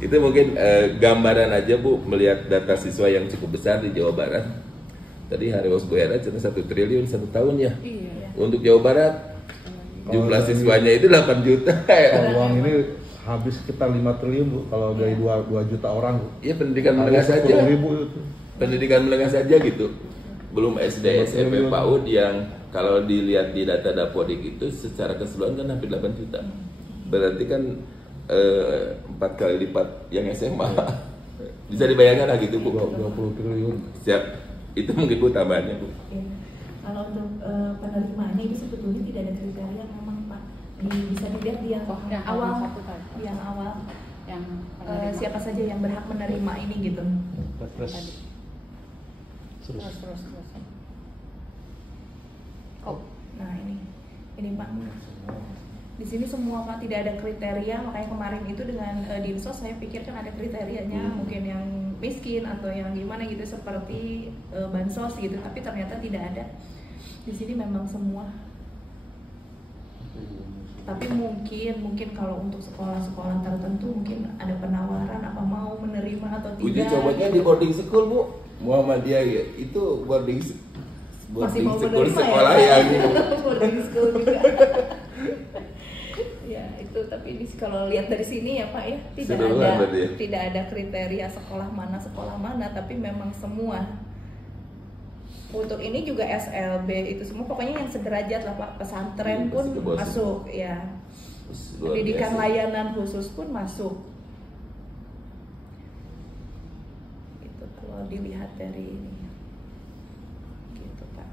Itu mungkin gambaran aja Bu melihat data siswa yang cukup besar di Jawa Barat. Tadi Hariwas Bu Hera cerita 1 triliun 1 tahun ya. Untuk Jawa Barat jumlah siswanya itu 8 juta. Kalau uang ini habis sekitar 5 triliun Bu, kalau dari 2 juta orang Bu. Iya, pendidikan menengah saja. 10.000 itu. Pendidikan menengah saja gitu. Belum SD, SMP, PAUD yang kalau dilihat di data Dapodik itu secara keseluruhan kan hampir 8 juta. Berarti kan 4 kali lipat yang SMA. Bisa dibayangkan lah gitu Bu. 20 triliun. Siap. Itu mungkin Bu tambahannya Bu. Kalau untuk penerimaannya itu sebetulnya tidak ada kriteria memang Pak. Bisa dilihat di yang awal, yang siapa saja yang berhak menerima ini gitu. Terus. Nah ini Pak. Di sini semua Pak tidak ada kriteria, makanya kemarin itu dengan Dinsos saya pikir kan ada kriterianya, mungkin yang miskin atau yang gimana gitu seperti bansos gitu, tapi ternyata tidak ada. Di sini memang semua. Tapi mungkin kalau untuk sekolah-sekolah tertentu mungkin ada penawaran apa mau menerima atau tidak. Uji cobanya di boarding school Bu. Muhammadiyah ya, itu boarding school sekolah ya? yang boarding school juga. Ya itu, tapi ini kalau lihat dari sini ya Pak ya tidak ada kriteria sekolah mana, tapi memang semua. Untuk ini juga SLB itu semua pokoknya yang sederajat lah Pak, pesantren pun masuk ya, pendidikan layanan khusus pun masuk. Itu kalau dilihat dari ini, gitu Pak.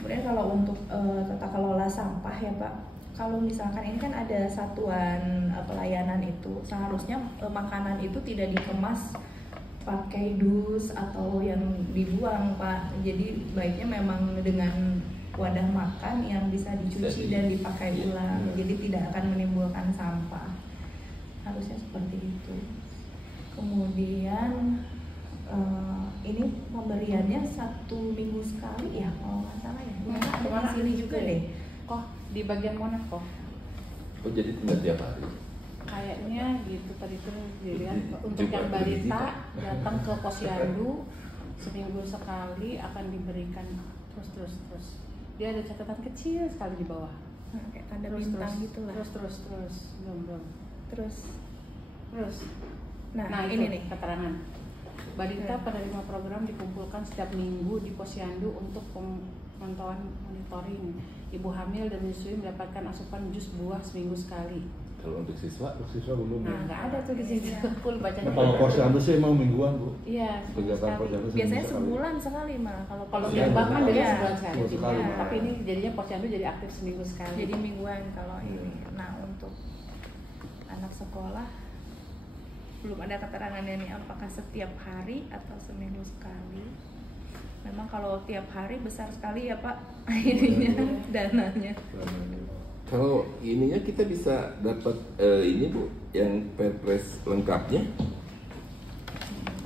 Kemudian kalau untuk tata kelola sampah ya Pak, kalau misalkan ini kan ada satuan pelayanan itu, seharusnya makanan itu tidak dikemas pakai dus atau yang dibuang Pak. Jadi baiknya memang dengan wadah makan yang bisa dicuci dan dipakai ulang, jadi tidak akan menimbulkan sampah. Harusnya seperti itu. Kemudian ini pemberiannya 1 minggu sekali ya kalau nggak salah ya. Bukan sini juga deh. Kok di bagian mana kok? Oh jadi tinggal tiap hari. Kayaknya gitu tadi tuh dilihat untuk yang balita datang ke posyandu seminggu sekali akan diberikan terus. Dia ada catatan kecil sekali di bawah. Kayak tanda bintang gitu lah. Terus belum. Terus. Nah ini itu nih keterangan. Balita penerima program dikumpulkan setiap minggu di posyandu untuk pemantauan monitoring. Ibu hamil dan menyusui mendapatkan asupan jus buah seminggu sekali. Kalau untuk siswa, belum. Nah, nggak ada tuh di situ. Full bacanya. Nah, kalau posyandu sih emang mingguan Bu. Iya, Kegiatan sekali. posyandu Biasanya sekali. sebulan sekali malah Kalau Iya, Bambang kan dia iya. sebulan sekali. Sebulan sekali. Iya. Tapi ini jadinya posyandu jadi aktif seminggu sekali. jadi mingguan kalau ini. Nah untuk anak sekolah belum ada keterangannya nih apakah setiap hari atau seminggu sekali. Memang kalau tiap hari besar sekali ya Pak ininya dananya. kalau ininya kita bisa dapat ini Bu, yang perpres lengkapnya.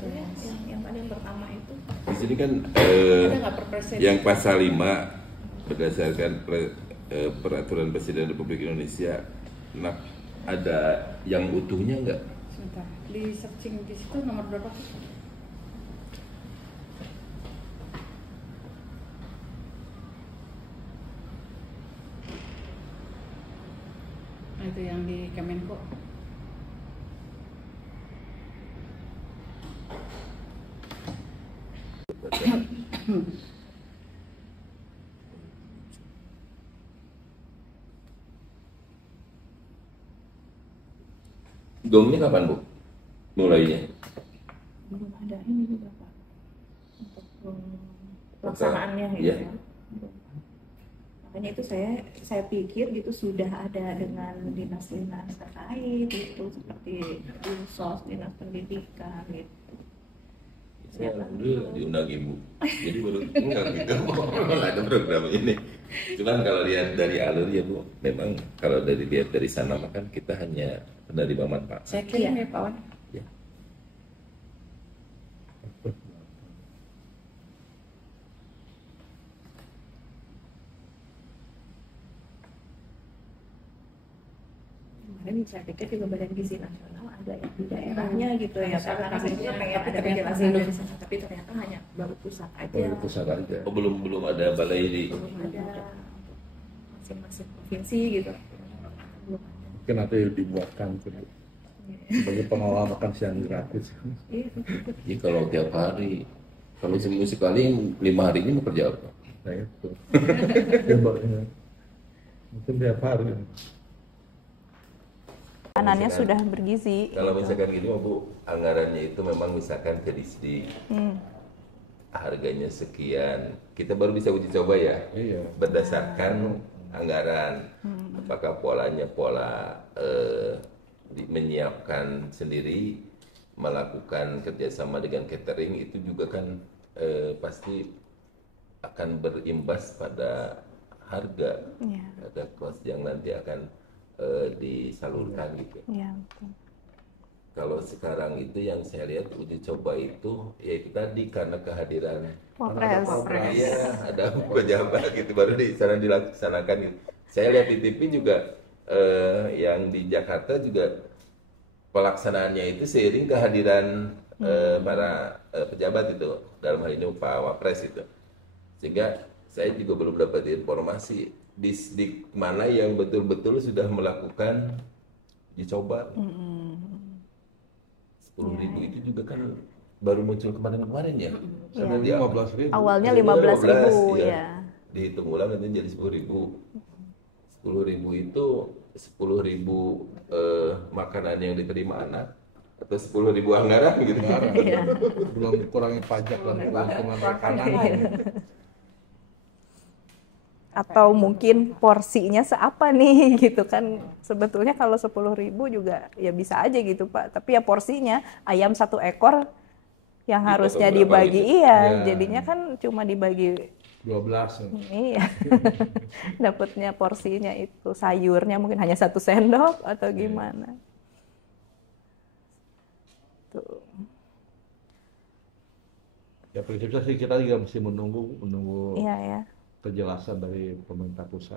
Yang tadi yang pertama itu Di sini kan Ada nggak perpresnya? yang pasal 5 berdasarkan peraturan Presiden Republik Indonesia. Nah, ada yang utuhnya nggak? Sebentar, di searching di situ nomor berapa sih? Nah, itu yang di Kemenko. Gongnya kapan Bu? Mulainya? belum ada ini juga Pak untuk pelaksanaannya gitu Iya. ya. Makanya itu saya pikir gitu sudah ada dengan dinas-dinas terkait itu seperti Dinsos, dinas pendidikan gitu. Saya alhamdulillah diundang Ibu. Jadi baru enggak gitu. Malah ada program ini. Cuman kalau lihat dari alur ya Bu, memang kalau lihat dari sana makan kita hanya penerima manfaat. Saya kirim ya Pak Wan. Ya. Kemarin saya pikir juga Badan Gizi Nasional ada yang di daerahnya gitu ya. Karena Tapi saya juga pengen ada ternyata penjelasan belum. dari sana, tapi ternyata hanya baru pusat aja. Baru pusat aja. Oh, belum ada balai di. Belum ada untuk masing-masing provinsi gitu. Belum ada. Mungkin nanti dibuatkan gitu. Sebagai pengelola makan siang gratis. Iya. Jadi kalau tiap hari, kalau seminggu sekali 5 hari ini mau kerja apa? Nah itu. Coba, mungkin tiap hari. Makanannya sudah bergizi. Kalau misalkan gini Bu, anggarannya itu memang misalkan di harganya sekian, kita baru bisa uji coba ya. Iya. Berdasarkan anggaran, apakah polanya pola menyiapkan sendiri, melakukan kerjasama dengan catering, itu juga kan pasti akan berimbas pada harga, Iya. pada cost yang nanti akan disalurkan gitu. Iya, betul. Kalau sekarang itu yang saya lihat uji coba itu ya itu tadi karena kehadiran Wapres. Iya, ada pejabat gitu baru di sana dilaksanakan gitu. Saya lihat di TV juga yang di Jakarta juga pelaksanaannya itu seiring kehadiran para pejabat itu, dalam hal ini Pak Wapres itu. Sehingga saya juga belum dapat informasi di mana yang betul-betul sudah melakukan uji coba. 10.000 itu juga kan baru muncul kemarin ya. Karena dia 15.000. Awalnya 15.000 ya. ya. Dihitung ulang nanti jadi 10.000. 10.000 itu 10.000 makanan yang diterima anak atau 10.000 anggaran gitu. Iya. Belum kurangi pajak dan keuntungan makanan. Atau mungkin porsinya seapa nih gitu kan. Sebetulnya kalau 10.000 juga ya bisa aja gitu Pak. Tapi ya porsinya ayam 1 ekor yang Dipotong harusnya berapa dibagi gitu? iya, Ya. jadinya kan cuma dibagi 12. iya. Dapatnya porsinya itu sayurnya mungkin hanya 1 sendok atau gimana. Tuh. Ya prinsipnya sih kita juga mesti menunggu Iya ya. kejelasan dari pemerintah pusat.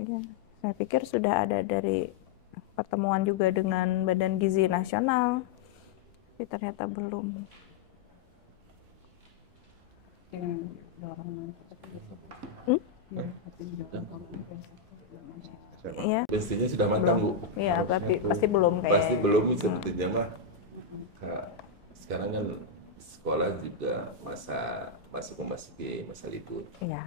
Iya. Saya pikir sudah ada dari pertemuan juga dengan Badan Gizi Nasional, tapi ternyata belum. Yang dorong Iya, Mestinya sudah matang Bu. iya, tapi pasti belum kayak. Pasti belum sebetulnya mah. Sekarang kan sekolah juga memasuki masa libur. Iya.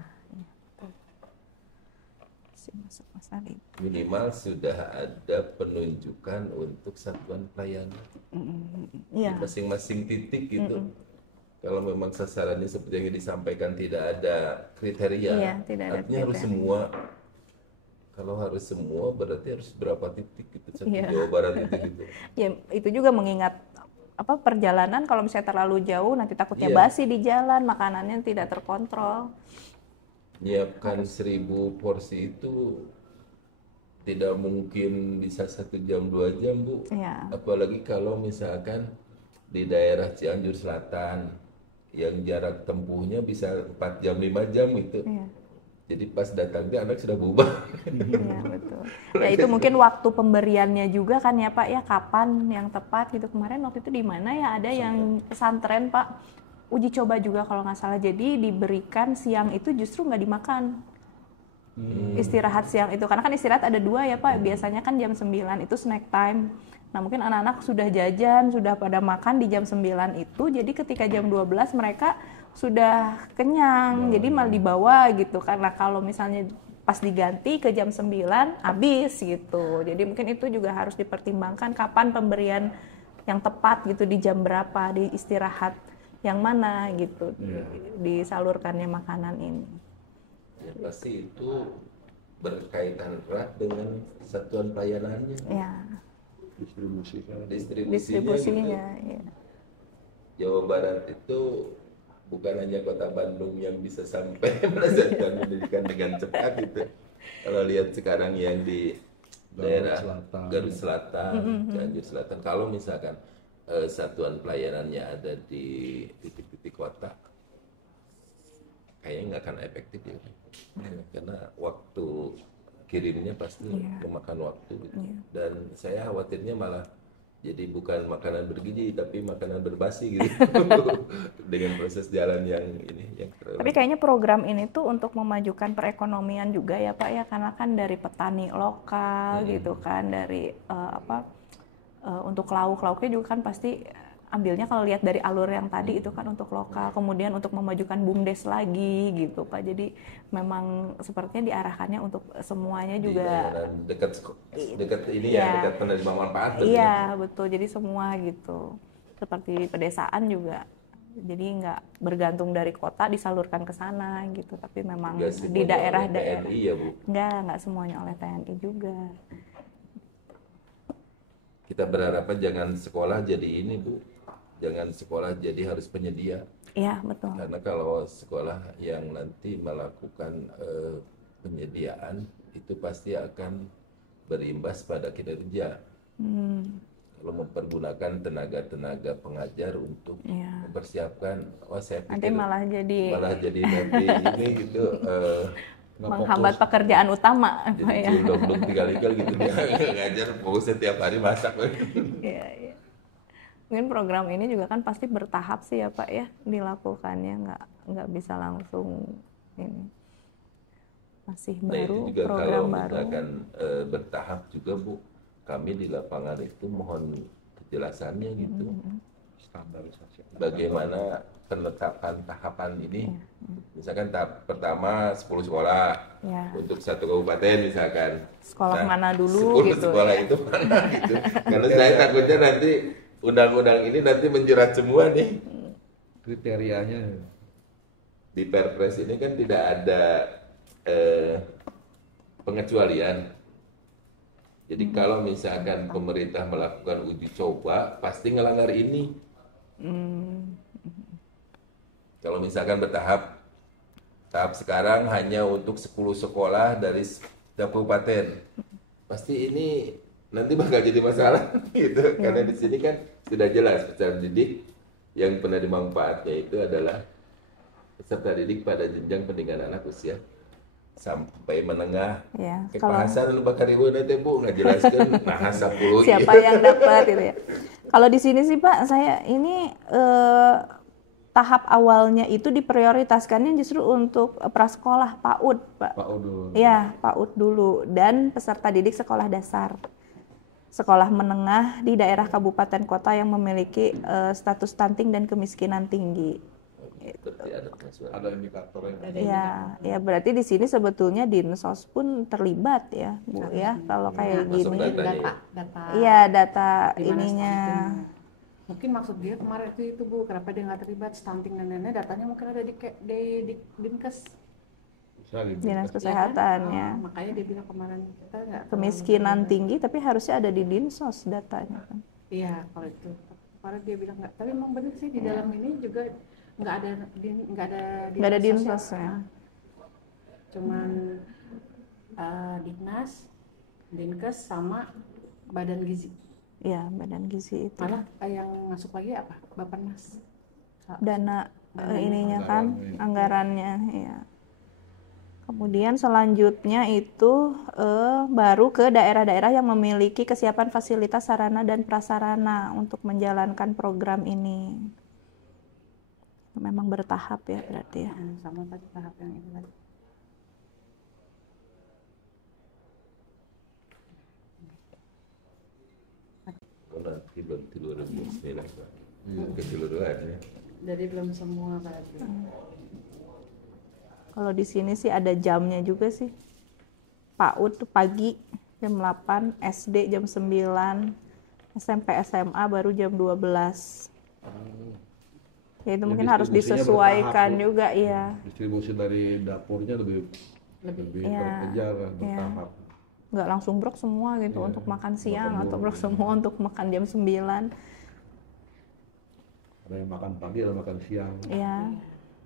masih masuk masa libur. Minimal sudah ada penunjukan untuk satuan pelayanan di Iya, masing-masing titik gitu. Kalau memang sasarannya seperti yang disampaikan tidak ada kriteria, Iya, tidak ada artinya harus kriteria. semua. Kalau harus semua berarti harus berapa titik gitu, satu Iya. Jawa Barat itu gitu. ya itu juga mengingat apa perjalanan kalau misalnya terlalu jauh nanti takutnya Iya. basi di jalan, makanannya tidak terkontrol. Nyiapkan 1000 porsi itu tidak mungkin bisa 1 jam 2 jam Bu. Iya. Apalagi kalau misalkan di daerah Cianjur Selatan yang jarak tempuhnya bisa 4 jam 5 jam itu. Iya. Jadi pas datang dia anak sudah berubah. Iya betul. Ya itu mungkin waktu pemberiannya juga kan ya Pak ya, kapan yang tepat gitu. Kemarin waktu itu di mana ya ada yang pesantren Pak, uji coba juga kalau nggak salah. Jadi diberikan siang itu justru nggak dimakan. Istirahat siang itu, karena kan istirahat ada 2 ya Pak, biasanya kan jam 9 itu snack time. Nah mungkin anak-anak sudah jajan, sudah pada makan di jam 9 itu, jadi ketika jam 12 mereka sudah kenyang, jadi malah dibawa gitu. Karena kalau misalnya pas diganti ke jam 9 habis gitu. Jadi mungkin itu juga harus dipertimbangkan kapan pemberian yang tepat gitu, di jam berapa, di istirahat yang mana gitu, disalurkannya makanan ini. Ya pasti itu berkaitan erat dengan satuan pelayanannya, Ya, Distribusikan. distribusinya ya. Jawa Barat itu bukan hanya kota Bandung yang bisa sampai melesatkan pendidikan dengan cepat gitu. Kalau lihat sekarang yang di daerah Selatan. Garut Selatan, Cianjur Selatan, kalau misalkan satuan pelayanannya ada di titik-titik kota, kayaknya nggak akan efektif ya, karena waktu kirimnya pasti memakan waktu gitu. Dan saya khawatirnya malah jadi bukan makanan bergizi tapi makanan berbasi gitu dengan proses jalan yang ini yang Tapi kayaknya program ini tuh untuk memajukan perekonomian juga ya Pak ya, karena kan dari petani lokal gitu kan, dari untuk lauknya juga kan pasti ambilnya kalau lihat dari alur yang tadi itu kan untuk lokal, kemudian untuk memajukan BUMDes lagi gitu Pak. Jadi memang sepertinya diarahkannya untuk semuanya di juga. daerah dekat ini ya, dekat penerima manfaat. Iya betul, jadi semua gitu. Seperti di pedesaan juga, jadi nggak bergantung dari kota disalurkan ke sana gitu, tapi memang Nggak di semuanya daerah-daerah. oleh TNI ya Bu. Nggak semuanya oleh TNI juga. Kita berharapnya jangan sekolah jadi ini Bu, jangan sekolah jadi harus penyedia. Iya betul. Karena kalau sekolah yang nanti melakukan penyediaan itu pasti akan berimbas pada kinerja. Kalau mempergunakan tenaga-tenaga pengajar untuk mempersiapkan, saya Nanti pikir malah jadi nanti ini gitu menghambat pekerjaan utama jadi Pak ya. cundong kali-kali gitu dia ngajar fokusnya tiap hari masak. Iya, iya. Mungkin program ini juga kan pasti bertahap sih ya Pak ya dilakukannya, nggak bisa langsung ini. Masih Nah itu baru, juga kalau program baru. misalkan bertahap juga Bu, kami di lapangan itu mohon kejelasannya gitu. Standarisasi. Bagaimana penetapan tahapan ini? Misalkan tahap pertama 10 sekolah Ya. untuk satu kabupaten misalkan. Sekolah mana dulu 10 gitu sekolah ya. itu mana gitu. Karena saya takutnya nanti undang-undang ini nanti menjerat semua nih. Kriterianya Di Perpres ini kan tidak ada pengecualian. Jadi kalau misalkan pemerintah melakukan uji coba, pasti ngelanggar ini. Kalau misalkan bertahap, tahap sekarang hanya untuk 10 sekolah dari setiap kabupaten, pasti ini nanti bakal jadi masalah gitu. Karena di sini kan sudah jelas peserta didik yang penerima manfaatnya itu adalah peserta didik pada jenjang pendidikan anak usia sampai menengah. Ya, Pak Hasan bakal ribu nanti Bu ngejelaskan nah 10 siapa yang dapat gitu ya. Kalau di sini sih Pak, saya ini tahap awalnya itu diprioritaskannya justru untuk prasekolah PAUD Pak. Pak Udul. Iya, PAUD dulu dan peserta didik sekolah dasar. Sekolah menengah di daerah kabupaten kota yang memiliki status stunting dan kemiskinan tinggi. Berarti ada penyesuaian. Ada indikatornya. Ya, ya berarti di sini sebetulnya Dinsos pun terlibat ya, Bu ya. Kalau kayak Masuk gini, datanya ya? data iya data di mana ininya. stunting. Mungkin maksud dia kemarin itu Bu, kenapa dia nggak terlibat stunting dan lain-lain, datanya mungkin ada di Dinkes. Bisa gitu. Dinas Ya kan? Kesehatan ya. Makanya dia bilang kemarin kita nggak Kemiskinan terlalu tinggi tapi harusnya ada di Dinsos datanya kan. Iya, kalau itu kemarin dia bilang nggak, tapi memang benar sih di dalam ini juga nggak ada Nggak ada dinas Dinsos sosial. ya. Cuman Dinas, Dinkes sama Badan Gizi. Iya, Badan Gizi itu. Malah yang masuk lagi apa? Bappenas. Dana Dana ininya kan, anggarannya. anggarannya ya. Kemudian selanjutnya itu baru ke daerah-daerah yang memiliki kesiapan fasilitas sarana dan prasarana untuk menjalankan program ini. Memang bertahap ya berarti ya. Sama tadi tahap yang ini tadi. Nanti berarti 2009 Pak. Keseluruhan ya. Jadi belum semua berarti. Kalau di sini sih ada jamnya juga sih. PAUD tuh pagi jam 8, SD jam 9, SMP SMA baru jam 12. Ya itu Ya, mungkin harus distribusinya disesuaikan bertahap, Bu. juga iya. Distribusi dari dapurnya lebih Iya. terkejar kan, bertahap. Nggak langsung brok semua gitu Iya, untuk makan siang makan atau dulu. brok semua untuk makan jam 9. Ada yang makan pagi, ada yang makan siang. Iya.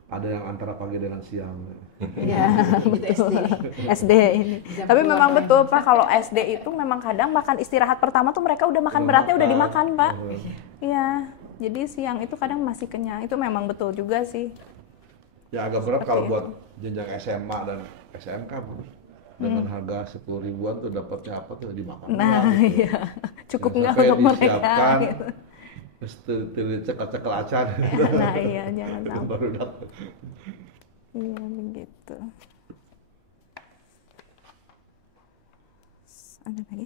Ada yang antara pagi dengan siang. Iya, betul. SD ini. Tapi memang betul Pak, kalau SD itu memang kadang makan istirahat pertama tuh mereka udah makan beratnya udah dimakan Pak. Iya. Jadi siang itu kadang masih kenyang. Itu memang betul juga sih. Ya agak berat kalau Seperti buat jenjang SMA dan SMK, Bu. Dengan harga 10 ribuan tuh dapatnya apa tuh dimakan. Nah, doang gitu. iya. Cukup Jangan nggak sampai untuk mereka disiapkan, gitu. terus cekal-cekal acan. Nah, iya jangan sampai. Baru dapat. Iya begitu. Ada lagi?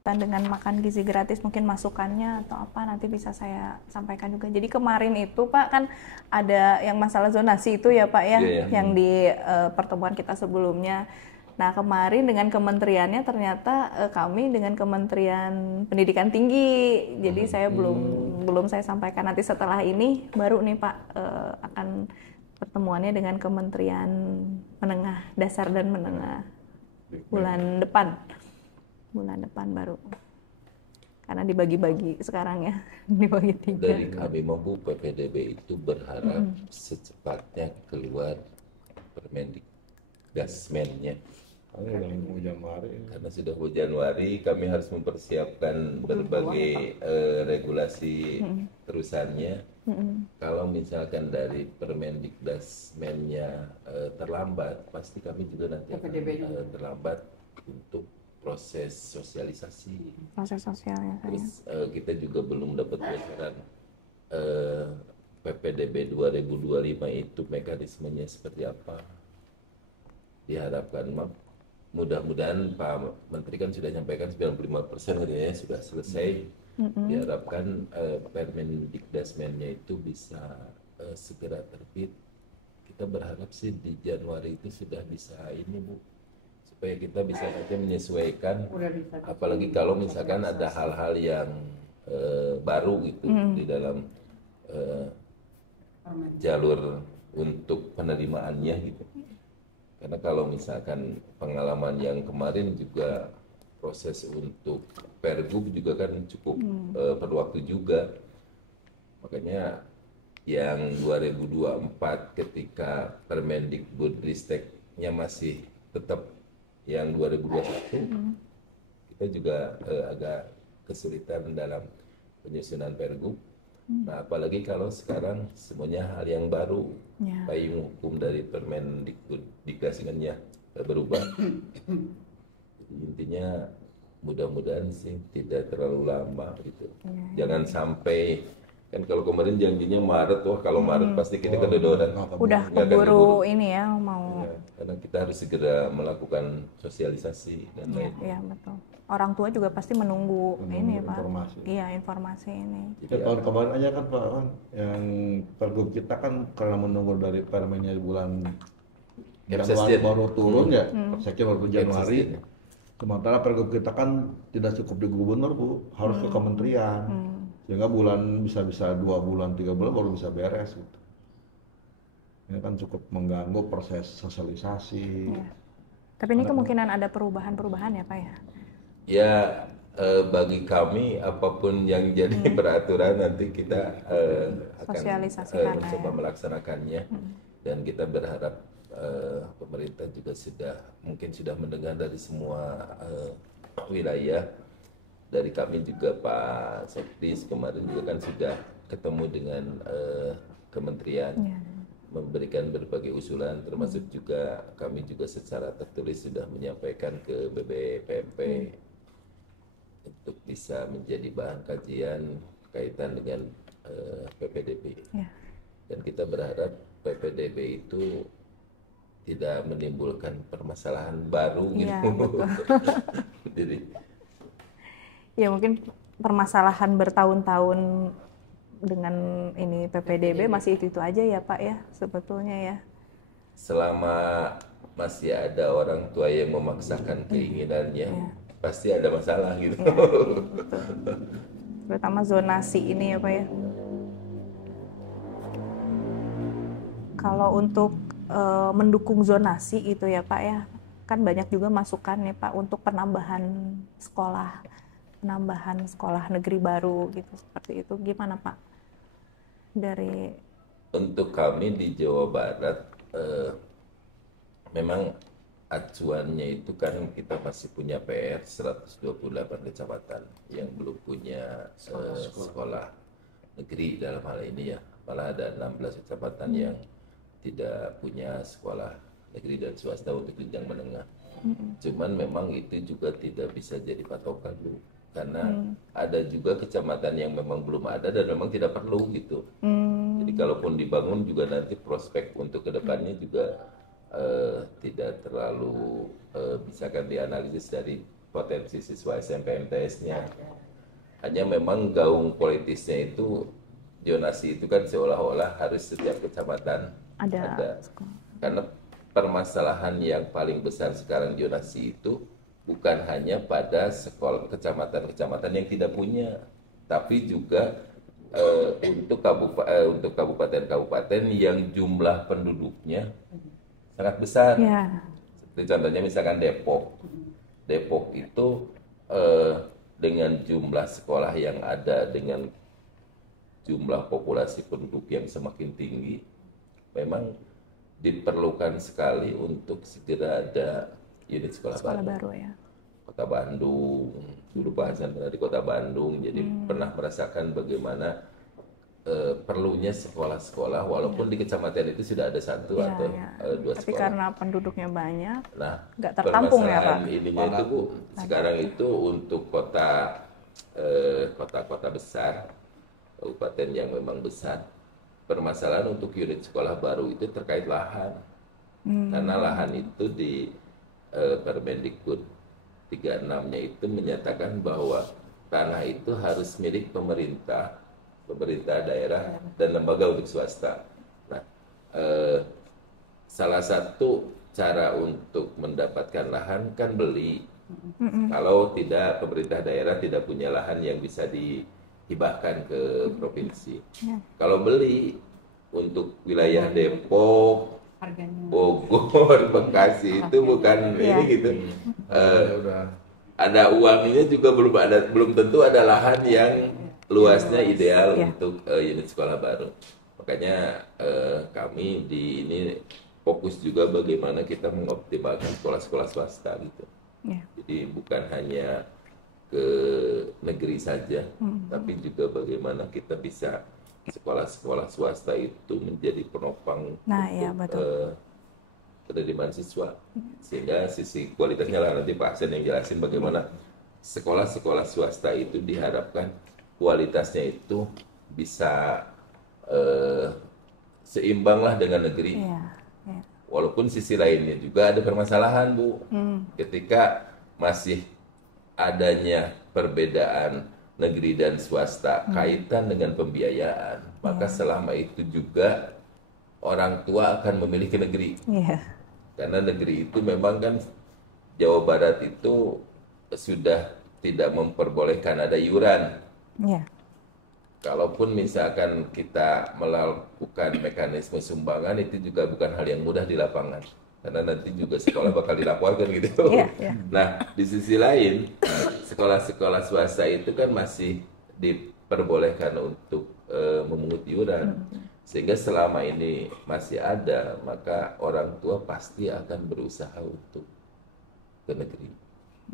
Dan dengan makan gizi gratis mungkin masukannya atau apa nanti bisa saya sampaikan juga. Jadi kemarin itu Pak kan ada yang masalah zonasi itu ya Pak ya, Iya, iya. yang di pertemuan kita sebelumnya. Nah kemarin dengan kementeriannya ternyata kami dengan Kementerian Pendidikan Tinggi. Jadi saya belum saya sampaikan, nanti setelah ini baru nih Pak akan pertemuannya dengan Kementerian Menengah Dasar dan Menengah bulan depan baru, karena dibagi-bagi sekarang ya. Dibagi 3. Dari kami mampu PPDB itu berharap secepatnya keluar Permendikdasmennya. Udah mau Januari. Karena sudah mau Januari, kami harus mempersiapkan berbagai regulasi terusannya. Kalau misalkan dari Permendikdasmennya terlambat, pasti kami juga nanti akan PPDB juga. terlambat untuk proses sosialisasi. Proses sosialnya saya. Terus kita juga belum dapat bocoran PPDB 2025 itu mekanismenya seperti apa. Diharapkan mudah-mudahan Pak Menteri kan sudah nyampaikan 95% ya sudah selesai. Diharapkan Permendikdasmennya itu bisa segera terbit. Kita berharap sih di Januari itu sudah bisa ini Bu, supaya kita bisa saja menyesuaikan. Udah bisa. Apalagi kalau misalkan ada hal-hal yang baru gitu di dalam jalur untuk penerimaannya gitu. Karena kalau misalkan pengalaman yang kemarin juga proses untuk Pergub juga kan cukup perlu waktu juga. Makanya yang 2024 ketika Permendikbudristeknya masih tetap yang 2021 kita juga agak kesulitan dalam penyusunan Pergub. Nah, apalagi kalau sekarang semuanya hal yang baru, Ya. payung hukum dari Permendikdasmennya berubah. Jadi intinya mudah-mudahan sih tidak terlalu lama gitu. Jangan sampai kan kalau kemarin janjinya Maret, wah kalau Maret pasti kita kedodoran. Udah Nggak akan keburu ini ya mau. Ya, karena kita harus segera melakukan sosialisasi dan Iya, lain. iya betul. Orang tua juga pasti menunggu ini ya Pak. Informasi iya informasi ini. Ya, tahun kemarin aja kan Pak kan, yang pergub kita kan karena menunggu dari permennya di bulan Januari Kepsesden. baru turun ya, Sekjen baru Januari. Kepsesden. Sementara pergub kita kan tidak cukup di gubernur Bu, harus ke kementerian. Sehingga bulan bisa 2 bulan, 3 bulan baru bisa beres gitu. Ini kan cukup mengganggu proses sosialisasi. Iya. Tapi ini kemungkinan ada perubahan-perubahan ya Pak ya? Ya, bagi kami apapun yang jadi peraturan nanti kita akan Sosialisasikan lah mencoba ya. melaksanakannya, dan kita berharap pemerintah juga mungkin sudah mendengar dari semua wilayah. Dari kami juga Pak Sekdis kemarin juga kan sudah ketemu dengan kementerian, memberikan berbagai usulan, termasuk juga kami juga secara tertulis sudah menyampaikan ke BBPMP untuk bisa menjadi bahan kajian kaitan dengan PPDB. Ya. Dan kita berharap PPDB itu tidak menimbulkan permasalahan baru Iya, gitu. betul. Jadi Ya mungkin permasalahan bertahun-tahun dengan ini PPDB masih itu aja ya Pak ya sebetulnya ya. selama masih ada orang tua yang memaksakan keinginannya, pasti ada masalah gitu. Terutama zonasi ini ya Pak ya. Kalau untuk mendukung zonasi itu ya Pak ya, kan banyak juga masukan nih Pak untuk penambahan sekolah negeri baru gitu, seperti itu gimana Pak? Dari Untuk kami di Jawa Barat, memang acuannya itu kan kita masih punya PR 128 kecamatan yang belum punya sekolah negeri dalam hal ini ya. Malah ada 16 kecamatan yang tidak punya sekolah negeri dan swasta untuk jenjang menengah. Cuman memang itu juga tidak bisa jadi patokan Bu, karena ada juga kecamatan yang memang belum ada dan memang tidak perlu gitu. Jadi kalaupun dibangun juga nanti prospek untuk kedepannya juga tidak terlalu bisa kan dianalisis dari potensi siswa SMP MTS-nya. Hanya memang gaung politisnya itu, zonasi itu kan seolah-olah harus setiap kecamatan ada. Karena permasalahan yang paling besar sekarang zonasi itu bukan hanya pada sekolah kecamatan-kecamatan yang tidak punya, tapi juga untuk kabupaten-kabupaten yang jumlah penduduknya sangat besar. ya, Seperti contohnya misalkan Depok. Depok itu dengan jumlah sekolah yang ada, dengan jumlah populasi penduduk yang semakin tinggi, memang diperlukan sekali untuk segera ada unit sekolah sekolah baru. baru ya. Kota Bandung, dulu bahasan pernah di Kota Bandung, jadi pernah merasakan bagaimana perlunya sekolah-sekolah, walaupun di kecamatan itu sudah ada satu Ya, atau ya. dua Tapi sekolah. karena penduduknya banyak, Nah, nggak tertampung ya Pak. permasalahan ininya itu Bu, sekarang itu untuk kota-kota besar, kabupaten yang memang besar, permasalahan untuk unit sekolah baru itu terkait lahan. Karena lahan itu di Permendikbud 36-nya itu menyatakan bahwa tanah itu harus milik pemerintah daerah dan lembaga untuk swasta. Nah, salah satu cara untuk mendapatkan lahan kan beli. Kalau tidak, pemerintah daerah tidak punya lahan yang bisa dihibahkan ke provinsi. Kalau beli untuk wilayah Depok, Harganya. Bogor, Bekasi itu bukan ini gitu. Udah Ada uangnya juga belum tentu ada lahan yang luasnya ideal Ya. untuk unit sekolah baru. Makanya kami di ini fokus juga bagaimana kita mengoptimalkan sekolah-sekolah swasta gitu. Ya. Jadi bukan hanya ke negeri saja, tapi juga bagaimana kita bisa sekolah-sekolah swasta itu menjadi penopang Nah, iya, betul. penerimaan siswa, sehingga sisi kualitasnya lah nanti Pak Aksen yang jelasin bagaimana sekolah-sekolah swasta itu diharapkan kualitasnya itu bisa seimbang lah dengan negeri. Iya, iya. Walaupun sisi lainnya juga ada permasalahan Bu, ketika masih adanya perbedaan negeri dan swasta kaitan dengan pembiayaan, maka selama itu juga orang tua akan memilih ke negeri. Iya. Karena negeri itu memang kan Jawa Barat itu sudah tidak memperbolehkan ada iuran. Iya. Kalaupun misalkan kita melakukan mekanisme sumbangan, itu juga bukan hal yang mudah di lapangan. Karena nanti juga sekolah bakal dilaporkan gitu. Iya, iya. Nah, di sisi lain, sekolah-sekolah swasta itu kan masih diperbolehkan untuk memungut iuran. Sehingga selama ini masih ada, maka orang tua pasti akan berusaha untuk ke negeri.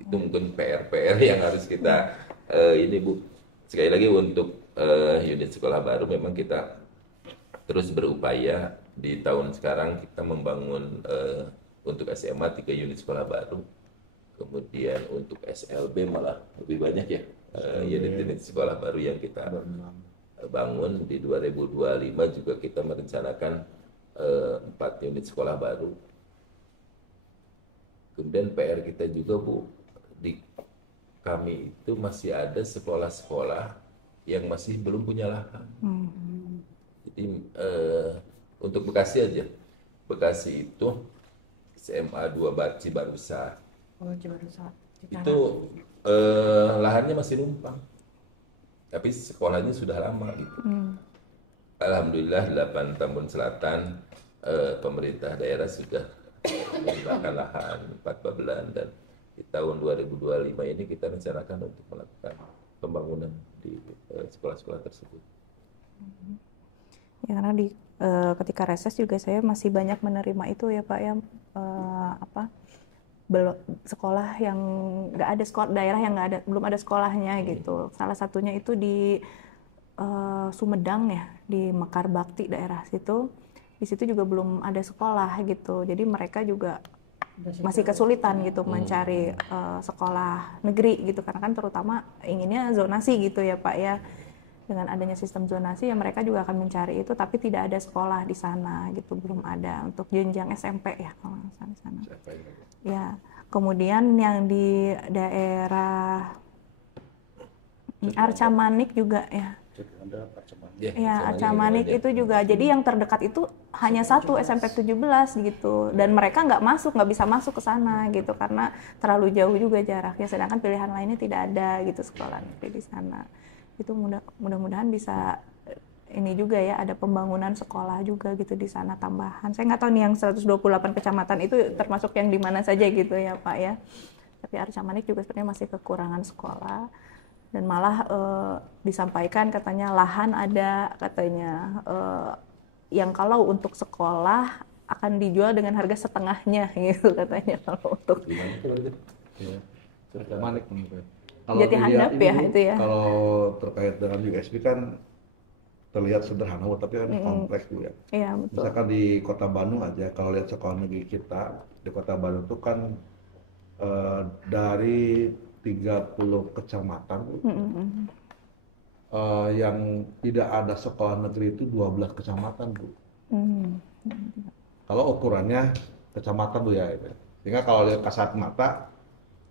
Itu mungkin PR-PR yang harus kita ini Bu. Sekali lagi untuk unit sekolah baru memang kita terus berupaya. Di tahun sekarang kita membangun untuk SMA 3 unit sekolah baru. Kemudian untuk SLB malah lebih banyak ya unit-unit sekolah baru yang kita bangun. Di 2025 juga kita merencanakan 4 unit sekolah baru. Kemudian PR kita juga Bu, di kami itu masih ada sekolah-sekolah yang masih belum punya lahan. Jadi untuk Bekasi aja, Bekasi itu SMA 2 Cibarusah. Oh, Cibarusah. Itu lahannya masih numpang, tapi sekolahnya sudah lama gitu. Alhamdulillah 8 Tambun Selatan pemerintah daerah sudah menggunakan lahan 4 babelan, dan di tahun 2025 ini kita rencanakan untuk melakukan pembangunan di sekolah-sekolah tersebut. Ya, karena di ketika reses juga saya masih banyak menerima itu ya Pak ya, belum sekolah yang nggak ada, sekolah daerah yang nggak ada, belum ada sekolahnya gitu. Salah satunya itu di Sumedang ya, di Mekar Bakti daerah situ. Di situ juga belum ada sekolah gitu. Jadi mereka juga masih kesulitan gitu mencari sekolah negeri gitu, karena kan terutama inginnya zonasi gitu ya Pak ya. Dengan adanya sistem zonasi ya mereka juga akan mencari itu, tapi tidak ada sekolah di sana gitu, belum ada untuk jenjang SMP ya kalau nggak salah di sana. Ya, kemudian yang di daerah Arca Manik juga ya. Ya, Arca Manik itu juga. Jadi yang terdekat itu hanya satu SMP 17 gitu, dan mereka nggak bisa masuk ke sana gitu karena terlalu jauh juga jaraknya. Sedangkan pilihan lainnya tidak ada gitu sekolah negeri di sana. Itu mudah-mudahan bisa ini juga ya, ada pembangunan sekolah juga gitu di sana tambahan. Saya nggak tahu nih yang 128 kecamatan itu termasuk yang di mana saja gitu ya Pak ya. Tapi Arca Manik juga sebenarnya masih kekurangan sekolah, dan malah disampaikan katanya lahan ada katanya yang kalau untuk sekolah akan dijual dengan harga setengahnya gitu katanya kalau untuk Manik. Kalau Jati Handap ya itu ya. Kalau terkait dengan USB kan terlihat sederhana, tapi kan kompleks Bu ya. Iya betul. Misalkan di Kota Bandung aja, kalau lihat sekolah negeri kita di Kota Bandung itu kan dari 30 kecamatan Bu, yang tidak ada sekolah negeri itu 12 kecamatan Bu. Kalau ukurannya kecamatan Bu ya, itu. Sehingga kalau lihat kasat mata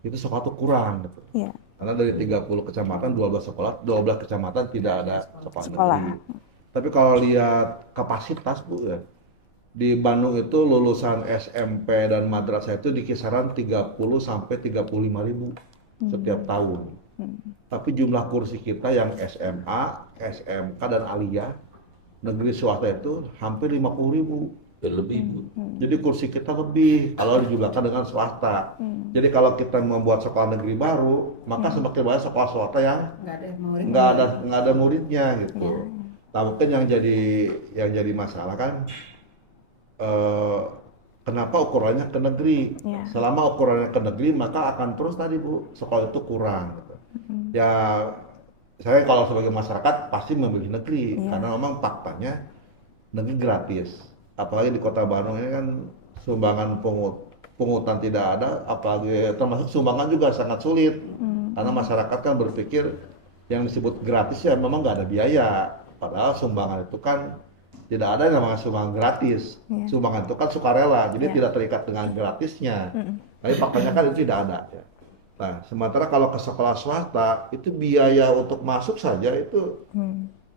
itu sekolah itu kurang gitu. Iya. Karena dari 30 kecamatan, 12 sekolah, 12 kecamatan tidak ada sekolah negeri. Tapi kalau lihat kapasitas Bu ya, di Bandung itu lulusan SMP dan madrasah itu di kisaran 30 sampai 35 ribu setiap tahun. Tapi jumlah kursi kita yang SMA, SMK dan Aliyah negeri swasta itu hampir 50 ribu. Lebih Bu. Jadi kursi kita lebih kalau dijumlahkan dengan swasta. Jadi kalau kita membuat sekolah negeri baru, maka semakin banyak sekolah swasta yang nggak ada muridnya gitu. Nah mungkin yang jadi masalah kan kenapa ukurannya ke negeri? Selama ukurannya ke negeri maka akan terus tadi Bu sekolah itu kurang. Gitu. Ya saya kalau sebagai masyarakat pasti memilih negeri karena memang faktanya negeri gratis. Apalagi di Kota Bandung ini kan sumbangan pungutan tidak ada, apalagi termasuk sumbangan juga sangat sulit karena masyarakat kan berpikir yang disebut gratis ya memang nggak ada biaya, padahal sumbangan itu kan tidak ada yang namanya sumbangan gratis. Sumbangan itu kan sukarela, jadi tidak terikat dengan gratisnya. Tapi faktanya kan itu tidak ada. Nah, sementara kalau ke sekolah swasta itu biaya untuk masuk saja itu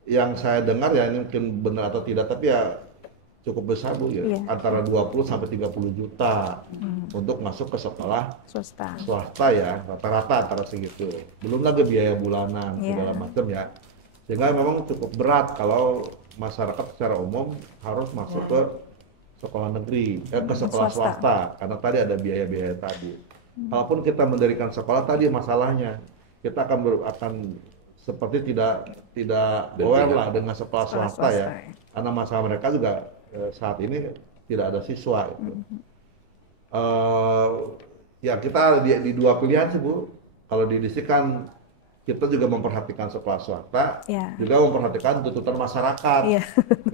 yang saya dengar ya, ini mungkin benar atau tidak, tapi ya cukup besar Bu ya, Iya. antara 20 sampai 30 juta untuk masuk ke sekolah Swasta. swasta ya, rata-rata antara segitu. Belum lagi biaya bulanan Iya. segala macam ya. Sehingga memang cukup berat kalau masyarakat secara umum harus masuk ke sekolah negeri, ke sekolah swasta, karena tadi ada biaya-biaya tadi. Kalaupun kita mendirikan sekolah tadi masalahnya, kita akan seperti tidak aware lah dengan sekolah swasta ya, karena masalah mereka juga saat ini tidak ada siswa. Gitu. Ya kita di dua pilihan sih Bu. Kalau di distrik kan kita juga memperhatikan sekolah swasta, juga memperhatikan tuntutan masyarakat.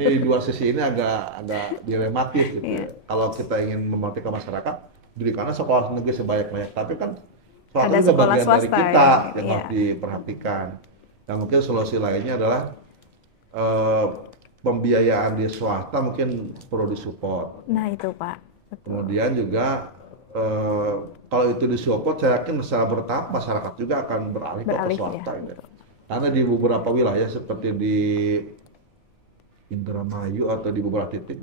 Ini dua sisi ini agak dilematis gitu. Kalau kita ingin memperhatikan masyarakat, dirikanlah sekolah negeri sebanyak-banyak. Tapi kan swasta juga bagian dari kita yang harus diperhatikan. Dan mungkin solusi lainnya adalah pembiayaan di swasta mungkin perlu disupport. Nah itu Pak. Betul. Kemudian juga kalau itu disupport, saya yakin secara bertahap masyarakat juga akan beralih ke swasta. Ya. Karena di beberapa wilayah seperti di Indramayu atau di beberapa titik,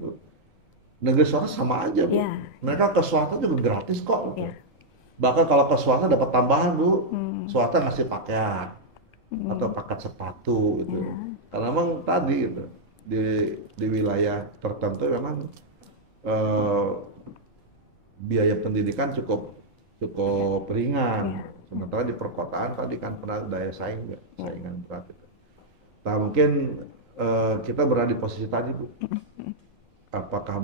negeri swasta sama aja Bu. Mereka ke swasta juga gratis kok. Bahkan kalau ke swasta dapat tambahan Bu, swasta ngasih pakaian atau paket sepatu gitu. Karena memang tadi gitu, di wilayah tertentu memang biaya pendidikan cukup ringan. Sementara di perkotaan tadi kan pernah daya saingan berat itu. Nah mungkin kita berada di posisi tadi Bu. Apakah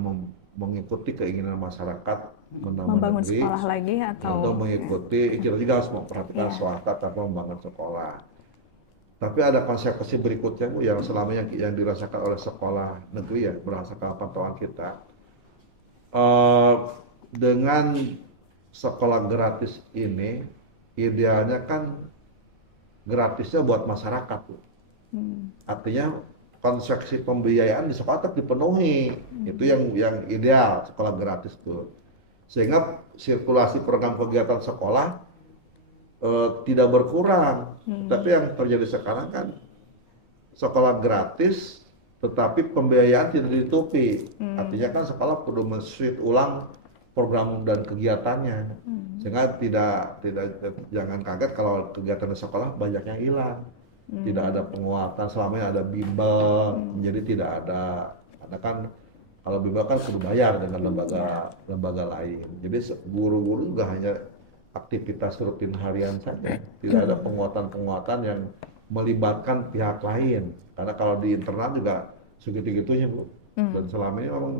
mengikuti keinginan masyarakat membangun negeri, sekolah lagi atau mengikuti kita juga harus memperhatikan swasta tanpa membangun sekolah. Tapi ada konsekuensi berikutnya Bu yang selama yang dirasakan oleh sekolah negeri ya, berdasarkan pantauan kita. Dengan sekolah gratis ini idealnya kan gratisnya buat masyarakat Bu. Artinya konsekuensi pembiayaan di sekolah tetap dipenuhi. Itu yang ideal sekolah gratis tuh. Sehingga sirkulasi program kegiatan sekolah tidak berkurang. Tapi yang terjadi sekarang kan sekolah gratis tetapi pembiayaan tidak ditutupi. Artinya kan sekolah perlu men-switch ulang program dan kegiatannya. Sehingga tidak jangan kaget kalau kegiatan di sekolah banyak yang hilang. Tidak ada penguatan, selama ini ada bimbel, jadi tidak ada. Karena kan kalau bimbel kan perlu bayar dengan lembaga lain. Jadi guru-guru juga hanya aktivitas rutin harian saja. Tidak ada penguatan-penguatan yang melibatkan pihak lain. Karena kalau di internal juga segitu-gitunya Bu. Dan selama ini memang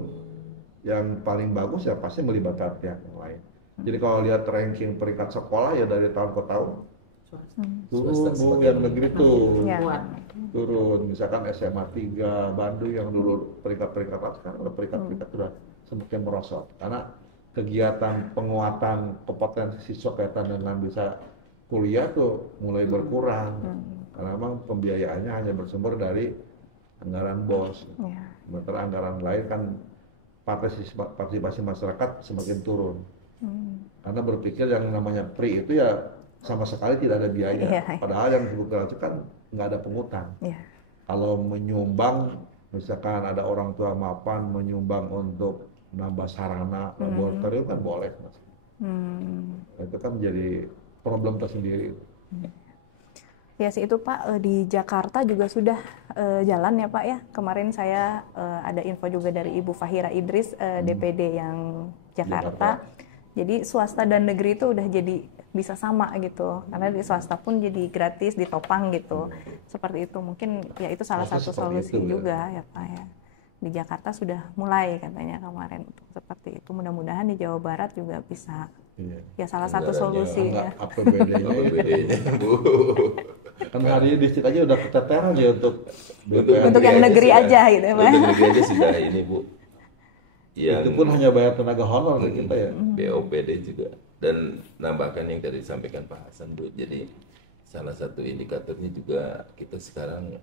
yang paling bagus ya pasti melibatkan pihak yang lain. Jadi kalau lihat ranking peringkat sekolah ya dari tahun ke tahun turun Bu, yang negeri tuh turun. Misalkan SMA 3 Bandung yang dulu peringkat-peringkat atas, sekarang udah peringkat-peringkat sudah semakin merosot. Karena kegiatan penguatan kompetensi siswa kaitan dengan bisa kuliah tuh mulai berkurang. Karena memang pembiayaannya hanya bersumber dari anggaran BOS. Sementara anggaran lain kan partisipasi masyarakat semakin turun. Karena berpikir yang namanya PRI itu ya sama sekali tidak ada biaya. Padahal yang disebut gratis kan nggak ada pungutan. Kalau menyumbang, misalkan ada orang tua mapan menyumbang untuk nambah sarana laboratorium kan boleh. Itu kan menjadi problem tersendiri. Ya sih itu Pak, di Jakarta juga sudah jalan ya Pak ya. Kemarin saya ada info juga dari Ibu Fahira Idris, DPD yang Jakarta. Jadi swasta dan negeri itu udah jadi bisa sama gitu. Karena di swasta pun jadi gratis, ditopang gitu. Seperti itu mungkin ya itu salah satu solusi juga ya Pak ya. Di Jakarta sudah mulai katanya kemarin seperti itu. Mudah-mudahan di Jawa Barat juga bisa. Ya salah satu solusinya. APBD-nya Bu. Kan hari distrik aja udah keteteran ya untuk yang negeri aja gitu ya Pak. Untuk negeri aja sudah ini Bu. Itu pun hanya bayar tenaga honor kita ya. BOPD juga. Dan nambahkan yang tadi disampaikan Pak Hasan Bu. Jadi salah satu indikatornya juga kita sekarang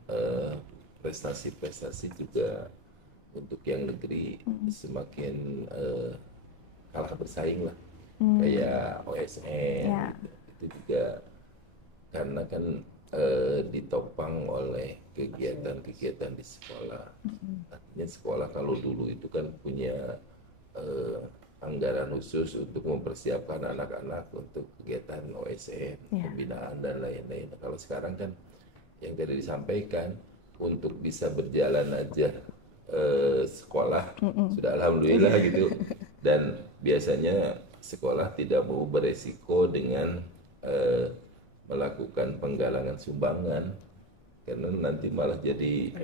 prestasi-prestasi juga untuk yang negeri semakin kalah bersaing lah. Kayak OSN itu itu juga karena kan ditopang oleh kegiatan-kegiatan di sekolah. Artinya sekolah kalau dulu itu kan punya anggaran khusus untuk mempersiapkan anak-anak untuk kegiatan OSN, pembinaan dan lain-lain. Kalau sekarang kan yang tadi disampaikan untuk bisa berjalan aja sekolah sudah alhamdulillah gitu. Dan biasanya sekolah tidak mau beresiko dengan melakukan penggalangan sumbangan karena nanti malah jadi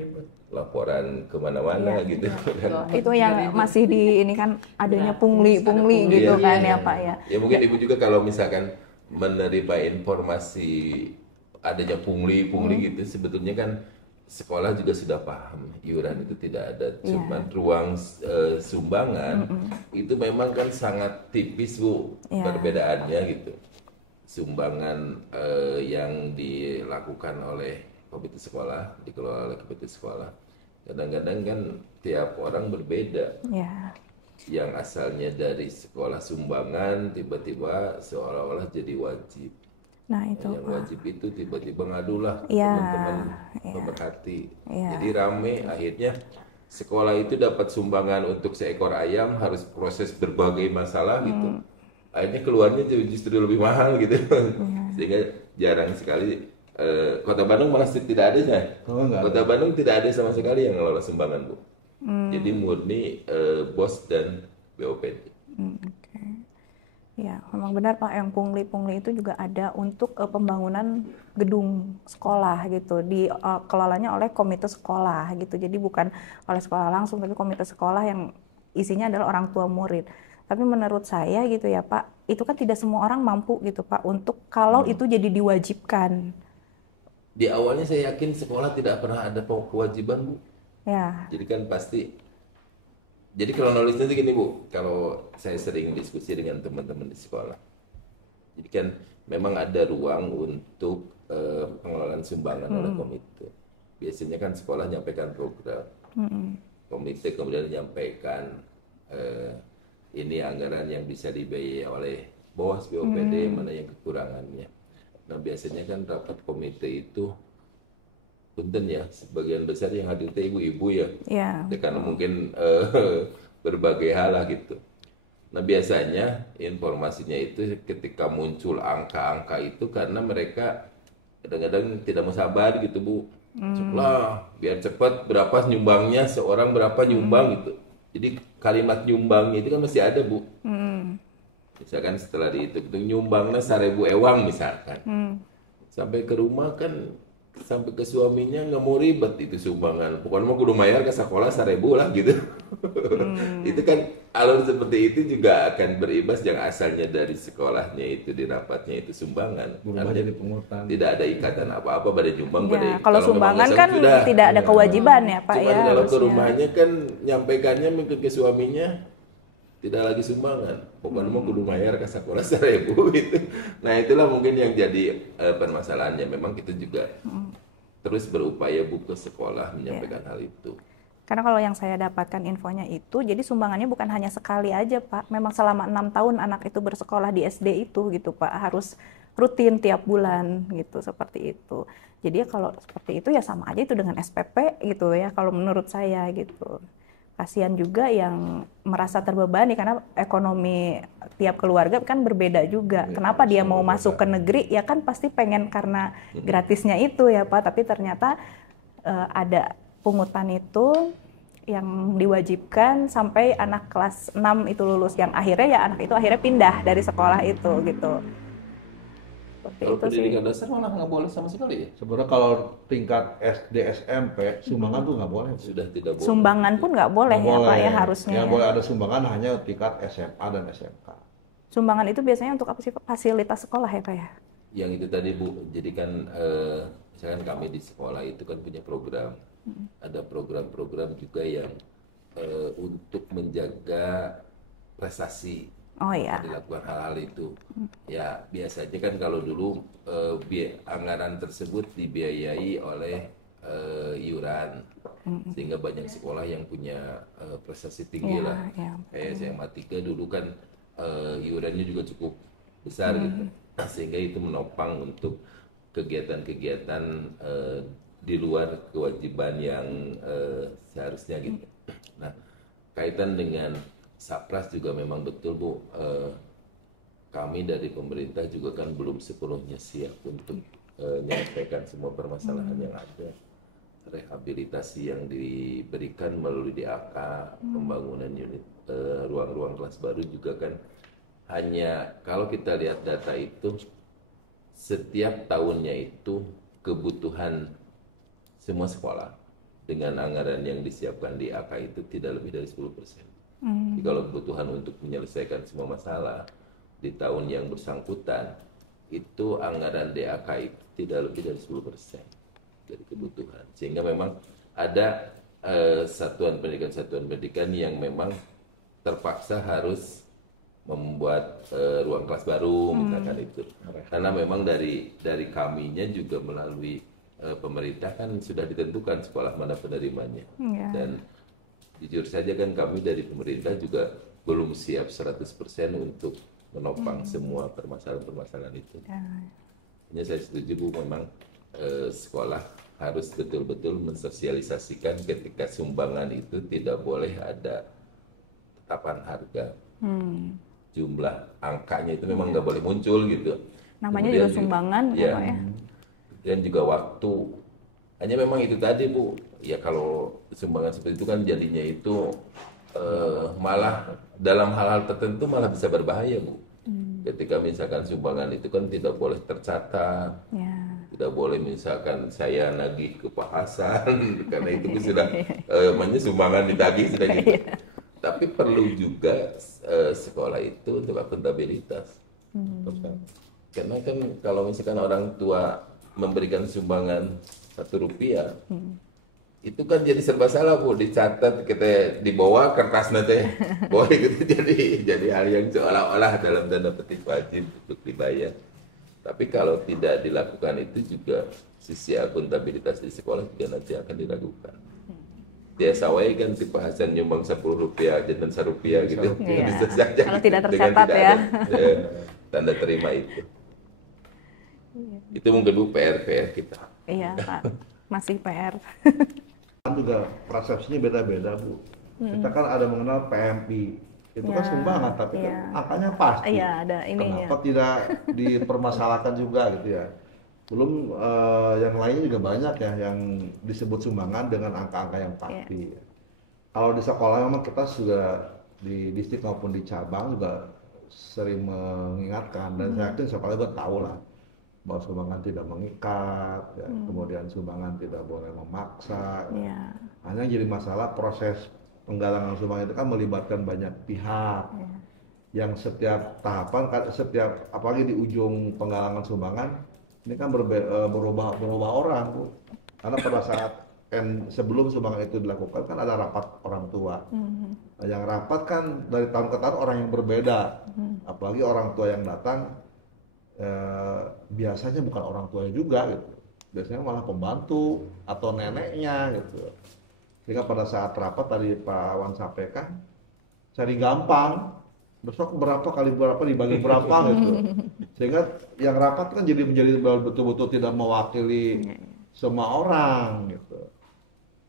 laporan kemana-mana gitu. Itu yang masih di ini kan adanya pungli gitu kan ya Pak ya. Ya mungkin Ibu juga kalau misalkan menerima informasi adanya pungli gitu, sebetulnya kan sekolah juga sudah paham iuran itu tidak ada, cuman ruang sumbangan itu memang kan sangat tipis Bu perbedaannya gitu. Sumbangan yang dilakukan oleh komite sekolah, dikelola oleh komite sekolah, kadang-kadang kan tiap orang berbeda. Yang asalnya dari sekolah sumbangan tiba-tiba seolah-olah jadi wajib. Nah itu yang wajib itu tiba-tiba ngadulah teman-teman pemerhati. Jadi rame, akhirnya sekolah itu dapat sumbangan untuk seekor ayam harus proses berbagai masalah gitu. Akhirnya keluarnya justru lebih mahal gitu. Sehingga jarang sekali Kota Bandung malah tidak ada ya. Kota Bandung tidak ada sama sekali yang ngelola sumbangan Bu. Jadi murni BOS dan BOPD. Ya, memang benar Pak, yang pungli itu juga ada untuk pembangunan gedung sekolah gitu, dikelolanya oleh komite sekolah gitu. Jadi bukan oleh sekolah langsung, tapi komite sekolah yang isinya adalah orang tua murid. Tapi menurut saya gitu ya Pak, itu kan tidak semua orang mampu gitu Pak untuk kalau itu jadi diwajibkan. Di awalnya saya yakin sekolah tidak pernah ada kewajiban Bu. Jadi kan pasti. Jadi kronologisnya itu gini Bu, kalau saya sering diskusi dengan teman-teman di sekolah. Jadi kan memang ada ruang untuk pengelolaan sumbangan oleh komite. Biasanya kan sekolah menyampaikan program. Komite kemudian menyampaikan ini anggaran yang bisa dibiayai oleh BOS, BOPD, mana yang kekurangannya. Nah biasanya kan rapat komite itu punten ya, sebagian besar yang hadir itu ibu-ibu ya. Karena mungkin berbagai hal lah gitu. Nah biasanya informasinya itu ketika muncul angka-angka itu karena mereka kadang-kadang tidak mau sabar gitu Bu. Ceplah, biar cepat berapa nyumbangnya, seorang berapa nyumbang gitu. Jadi kalimat nyumbangnya itu kan masih ada Bu. Misalkan setelah dihitung nyumbangnya 1.000 ewang misalkan. Sampai ke rumah kan sampai ke suaminya nggak mau ribet itu sumbangan, pokoknya mau kudu bayar ke sekolah 1.000 lah gitu. Itu kan alur seperti itu juga akan berimbas yang asalnya dari sekolahnya itu di rapatnya itu sumbangan. Jadi pungutan. Tidak ada ikatan apa-apa pada nyumbang kalau sumbangan kan sudah, tidak ada kewajiban ya Pak. Cuma kalau ke rumahnya kan nyampaikannya mungkin ke suaminya tidak lagi sumbangan, pokoknya mau kudu bayar ke sekolah 1.000 gitu. Nah itulah mungkin yang jadi permasalahannya. Memang kita juga terus berupaya buka sekolah menyampaikan hal itu. Karena kalau yang saya dapatkan infonya itu, jadi sumbangannya bukan hanya sekali aja Pak. Memang selama 6 tahun anak itu bersekolah di SD itu gitu Pak, harus rutin tiap bulan gitu, seperti itu. Jadi kalau seperti itu ya sama aja itu dengan SPP gitu ya, kalau menurut saya gitu. Kasihan juga yang merasa terbebani karena ekonomi tiap keluarga kan berbeda juga. Kenapa dia mau masuk ke negeri? Ya kan pasti pengen karena gratisnya itu ya Pak. Tapi ternyata ada pungutan itu yang diwajibkan sampai anak kelas 6 itu lulus. Yang akhirnya ya anak itu akhirnya pindah dari sekolah itu gitu. Kalau pendidikan dasar malah nggak boleh sama sekali ya? Sebenarnya kalau tingkat SD, SMP, sumbangan tuh nggak boleh. Sudah tidak boleh. Sumbangan pun nggak boleh ya Pak ya harusnya. Yang boleh ada sumbangan hanya tingkat SMA dan SMK. Sumbangan itu biasanya untuk apa sih Pak? Fasilitas sekolah ya Pak ya? Yang itu tadi Bu, jadi kan misalkan kami di sekolah itu kan punya program. Ada program-program juga yang untuk menjaga prestasi. Dilakukan hal-hal itu. Ya biasanya kan kalau dulu anggaran tersebut dibiayai oleh iuran, sehingga banyak sekolah yang punya prestasi tinggi lah. Kayak SMA 3 dulu kan iurannya juga cukup besar gitu. sehingga itu menopang untuk kegiatan-kegiatan di luar kewajiban yang seharusnya gitu. Nah, kaitan dengan Sapras juga memang betul Bu, kami dari pemerintah juga kan belum sepenuhnya siap untuk menyampaikan semua permasalahan yang ada. Rehabilitasi yang diberikan melalui DAK, pembangunan unit ruang-ruang kelas baru juga kan hanya kalau kita lihat data itu setiap tahunnya itu kebutuhan semua sekolah dengan anggaran yang disiapkan di AK itu tidak lebih dari 10%. Jadi kalau kebutuhan untuk menyelesaikan semua masalah di tahun yang bersangkutan itu anggaran DAK itu tidak lebih dari 10% dari kebutuhan. Sehingga memang ada satuan pendidikan yang memang terpaksa harus membuat ruang kelas baru misalkan itu. Karena memang dari kaminya juga melalui pemerintah kan sudah ditentukan sekolah mana penerimanya. Dan jujur saja kan kami dari pemerintah juga belum siap 100% untuk menopang semua permasalahan-permasalahan itu. Hanya saya setuju Bu, memang sekolah harus betul-betul mensosialisasikan ketika sumbangan itu tidak boleh ada tetapan harga. Jumlah angkanya itu memang nggak boleh muncul gitu. Namanya Kemudian juga sumbangan ya, Pak ya. Dan juga waktu. Hanya memang itu tadi Bu, ya kalau sumbangan seperti itu kan jadinya itu malah dalam hal-hal tertentu malah bisa berbahaya Bu. Ketika misalkan sumbangan itu kan tidak boleh tercatat, tidak boleh misalkan saya nagih ke Pak Hasan karena itu sudah namanya sumbangan ditagih sudah gitu. Tapi perlu juga sekolah itu untuk akuntabilitas. Karena kan kalau misalkan orang tua memberikan sumbangan Rp1, itu kan jadi serba salah Bu, dicatat kita dibawa kertas nanti, boleh gitu jadi hal yang seolah-olah dalam tanda petik wajib untuk dibayar. Tapi kalau tidak dilakukan itu juga sisi akuntabilitas di sekolah juga nanti akan diragukan. Dia sawai kan tipe Hasan nyumbang Rp10 dan Rp1 gitu. Bisa saja Kalau gitu, tidak dengan tercatat tidak ya. ada, tanda terima itu. Itu mungkin Bu PR kita. Iya Pak, masih PR. Kan juga persepsinya beda-beda Bu. Kita kan ada mengenal PMI, itu kan sumbangan tapi kan angkanya pasti. Iya, ada ininya. Kenapa tidak dipermasalahkan juga gitu ya? Belum yang lainnya juga banyak ya yang disebut sumbangan dengan angka-angka yang pasti. Kalau di sekolah memang kita sudah di distrik maupun di cabang juga sering mengingatkan dan saya yakin sekolah juga tahu lah bahwa sumbangan tidak mengikat, ya. Kemudian sumbangan tidak boleh memaksa. Hanya jadi masalah proses penggalangan sumbangan itu kan melibatkan banyak pihak. Yang setiap tahapan, setiap apalagi di ujung penggalangan sumbangan ini kan berubah orang Bu. Karena pada saat sebelum sumbangan itu dilakukan kan ada rapat orang tua. Nah, yang rapat kan dari tahun ke tahun orang yang berbeda. Apalagi orang tua yang datang biasanya bukan orang tuanya juga gitu. Biasanya malah pembantu atau neneknya gitu. Sehingga pada saat rapat tadi Pak Wan sampaikan cari gampang. Besok berapa kali berapa dibagi berapa gitu. Sehingga yang rapat kan jadi menjadi betul-betul tidak mewakili semua orang gitu.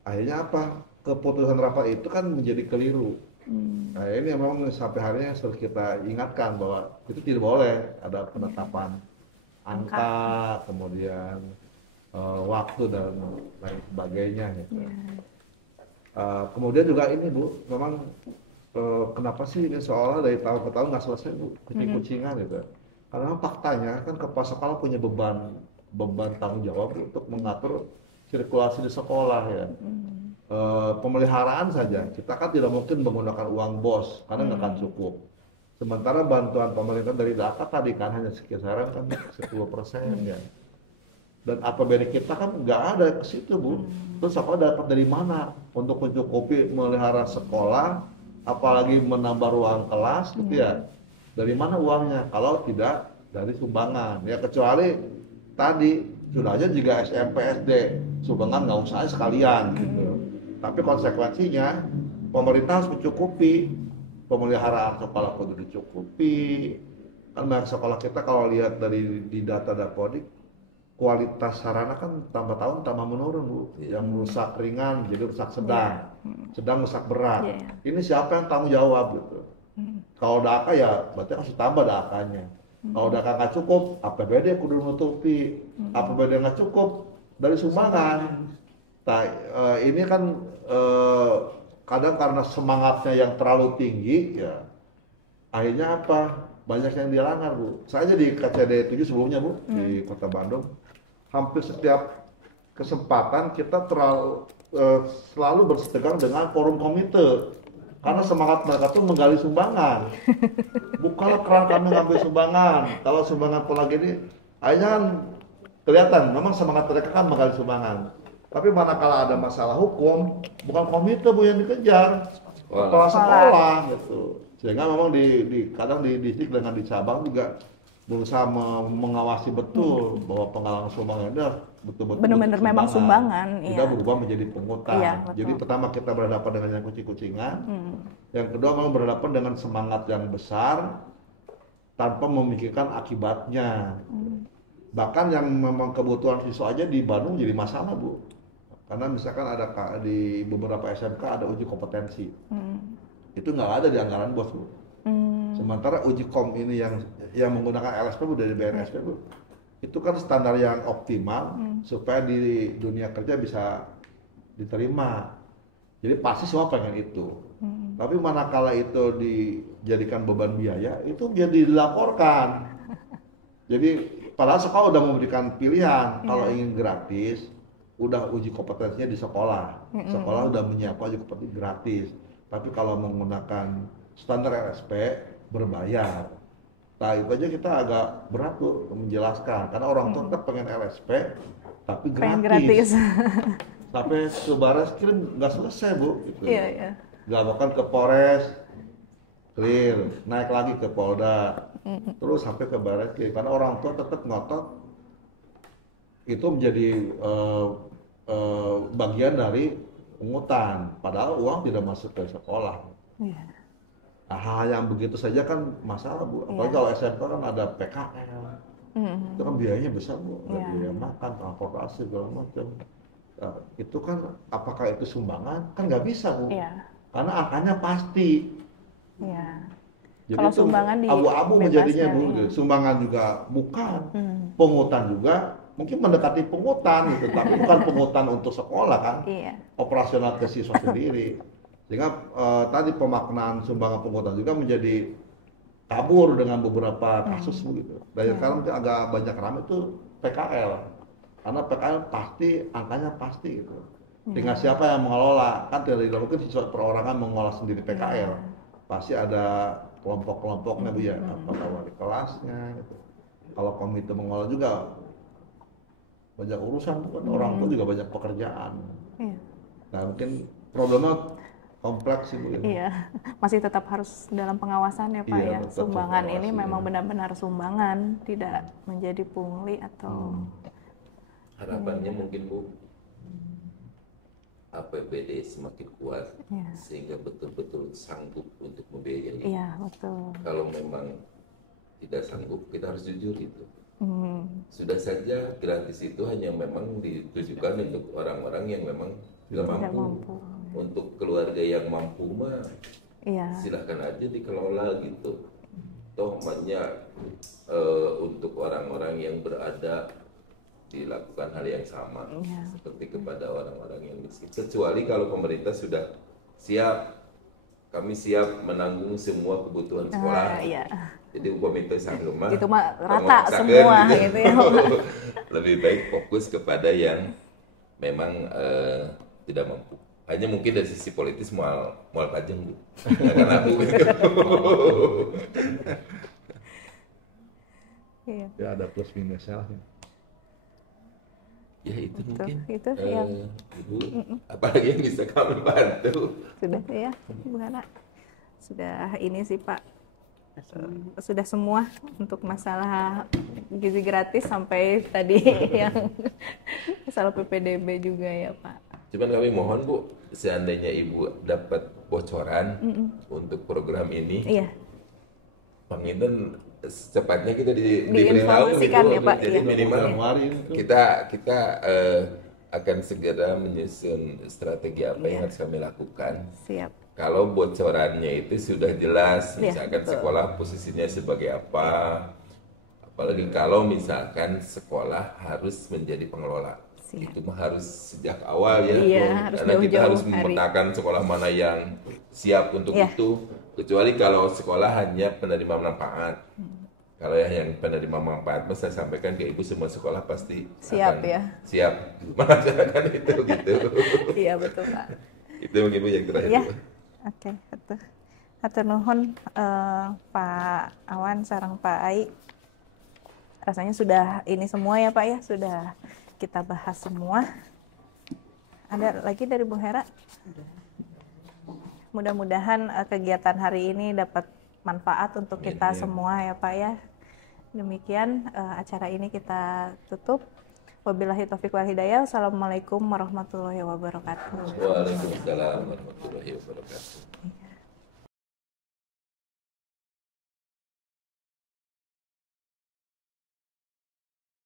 Akhirnya apa? Keputusan rapat itu kan menjadi keliru. Nah ini memang sampai hari ini harus kita ingatkan bahwa itu tidak boleh ada penetapan angka, kemudian waktu dan lain sebagainya gitu. Kemudian juga ini Bu, memang kenapa sih ini seolah dari tahun ke tahun nggak selesai Bu, kucing-kucingan gitu. Karena faktanya kan kepala sekolah punya beban tanggung jawab untuk mengatur sirkulasi di sekolah ya. Pemeliharaan saja kita kan tidak mungkin menggunakan uang BOS karena nggak akan cukup. Sementara bantuan pemerintah dari data tadi kan hanya sekisaran kan 10% ya. Dan APBD kita kan nggak ada ke situ Bu. Terus sekolah dapat dari mana untuk mencukupi melihara sekolah, apalagi menambah ruang kelas gitu ya. Dari mana uangnya? Kalau tidak dari sumbangan ya, kecuali tadi sudah aja jika SMP SD sumbangan nggak usah sekalian gitu. Tapi konsekuensinya pemerintah harus mencukupi pemeliharaan sekolah kudu dicukupi, Kan banyak sekolah kita kalau lihat dari di data Dapodik, kualitas sarana kan tambah tahun tambah menurun Bu. Yang rusak ringan jadi rusak sedang, sedang rusak berat. Ini siapa yang tanggung jawab gitu? Kalau DAK ya berarti harus tambah DAK-nya. Kalau DAK nggak cukup, APBD kudu nutupi. APBD nggak cukup dari sumbangan. Nah, ini kan kadang karena semangatnya yang terlalu tinggi, ya akhirnya apa? Banyak yang dilanggar Bu. Saya aja di KCD 7 sebelumnya Bu, di Kota Bandung, hampir setiap kesempatan kita selalu bersetegang dengan forum komite. Karena semangat mereka tuh menggali sumbangan. Bukalah keran kami ngambil sumbangan. Kalau sumbangan pola gini, akhirnya kan kelihatan memang semangat mereka kan menggali sumbangan. Tapi manakala ada masalah hukum, bukan komite Bu yang dikejar, kepala sekolah gitu. Sehingga memang kadang di distrik dengan di cabang juga berusaha mengawasi betul bahwa penggalangan sumbangan itu betul-betul benar-benar memang sumbangan. Tidak berubah menjadi pungutan. Iya, jadi pertama kita berhadapan dengan yang kucing-kucingan, yang kedua memang berhadapan dengan semangat yang besar tanpa memikirkan akibatnya. Bahkan yang memang kebutuhan siswa aja di Bandung jadi masalah Bu, karena misalkan ada di beberapa SMK ada uji kompetensi, itu nggak ada di anggaran bos Bu. Sementara uji kom ini yang menggunakan LSP Bu dari BNSP Bu, itu kan standar yang optimal supaya di dunia kerja bisa diterima. Jadi pasti semua pengen itu. Tapi manakala itu dijadikan beban biaya, itu jadi dilaporkan. Jadi padahal sekolah udah memberikan pilihan, kalau ingin gratis, udah uji kompetensinya di sekolah. Sekolah udah menyiapkan uji kompetensi gratis. Tapi kalau menggunakan standar LSP berbayar. Nah itu aja kita agak berat tuh menjelaskan, karena orang tua tetap pengen LSP tapi gratis. Sampai ke baris kirim nggak selesai Bu gitu. Dilaporkan ke Polres, clear, naik lagi ke Polda, terus sampai ke baris kirim, karena orang tua tetap ngotot itu menjadi bagian dari pungutan, padahal uang tidak masuk ke sekolah. Nah, hal yang begitu saja kan masalah Bu, apalagi kalau SMK kan ada PKL, itu kan biayanya besar Bu, ada biaya makan, transportasi segala macam. Nah, itu kan apakah itu sumbangan? Kan nggak bisa Bu, karena angkanya pasti. Jadi kalau sumbangan abu-abu menjadinya Bu, sumbangan juga bukan, pungutan juga mungkin mendekati pungutan gitu, tapi bukan pungutan untuk sekolah kan, operasional ke siswa sendiri. Sehingga tadi pemaknaan sumbangan pungutan juga menjadi kabur dengan beberapa kasus begitu. Dan sekarang agak banyak ramai itu PKL, karena PKL pasti angkanya pasti gitu. Tinggal siapa yang mengelola, kan tidak mungkin siswa perorangan mengelola sendiri PKL. Pasti ada kelompok-kelompoknya Bu ya, apakah wali kelasnya gitu. Kalau komite mengelola juga banyak urusan, kan orang tua juga banyak pekerjaan. Nah mungkin problemnya kompleks sih Bu. Masih tetap harus dalam pengawasan ya Pak ya. Sumbangan ini memang benar-benar sumbangan, tidak menjadi pungli atau harapannya mungkin Bu, APBD semakin kuat sehingga betul-betul sanggup untuk membiayai. Betul. Kalau memang tidak sanggup, kita harus jujur itu. Sudah saja gratis itu hanya memang ditujukan untuk orang-orang yang memang tidak mampu. Untuk keluarga yang mampu mah silahkan aja dikelola gitu. Toh banyak untuk orang-orang yang berada dilakukan hal yang sama seperti kepada orang-orang yang miskin. Kecuali kalau pemerintah sudah siap, kami siap menanggung semua kebutuhan sekolah. Jadi komite sanggema itu mah rata semua gitu ya. Lebih baik fokus kepada yang memang tidak mampu. Hanya mungkin dari sisi politis mual pajang Bu. Karena aku Ya ada plus minusnya lah. Ya itu Betul, mungkin itu Ibu, apalagi yang bisa kami bantu. Sudah ya Bu Hana, sudah ini sih Pak, sudah semua untuk masalah gizi gratis sampai tadi yang masalah PPDB juga ya Pak. Cuman kami mohon Bu, seandainya Ibu dapat bocoran untuk program ini, Bang Inten secepatnya kita diberitahu Diinformasikan gitu. ya, Pak, Jadi iya. minimal Januari itu. kita akan segera menyusun strategi apa yang harus kami lakukan. Siap. Kalau bocorannya itu sudah jelas, Iya, misalkan betul. sekolah posisinya sebagai apa, apalagi kalau misalkan sekolah harus menjadi pengelola. Siap. Itu mah harus sejak awal ya, Iya, Bro. harus Karena kita jauh-jauh harus hari. memetakan sekolah mana yang siap untuk Iya. itu. Kecuali kalau sekolah hanya penerima manfaat. Kalau yang penerima manfaat, saya sampaikan ke ibu semua sekolah pasti Siap, akan ya. siap melaksanakan itu gitu. Iya betul Pak. Itu mungkin Bu yang terakhir. Ya. Bu. Oke, betul. Hatur nuhun Pak Awan sareng Pak Ai. Rasanya sudah ini semua ya Pak ya, sudah kita bahas semua. Ada lagi dari Bu Hera? Mudah-mudahan kegiatan hari ini dapat manfaat untuk kita semua ya Pak ya. Demikian acara ini kita tutup. Wabillahi taufiq wal hidayah. Wassalamualaikum warahmatullahi wabarakatuh. Waalaikumsalam warahmatullahi wabarakatuh.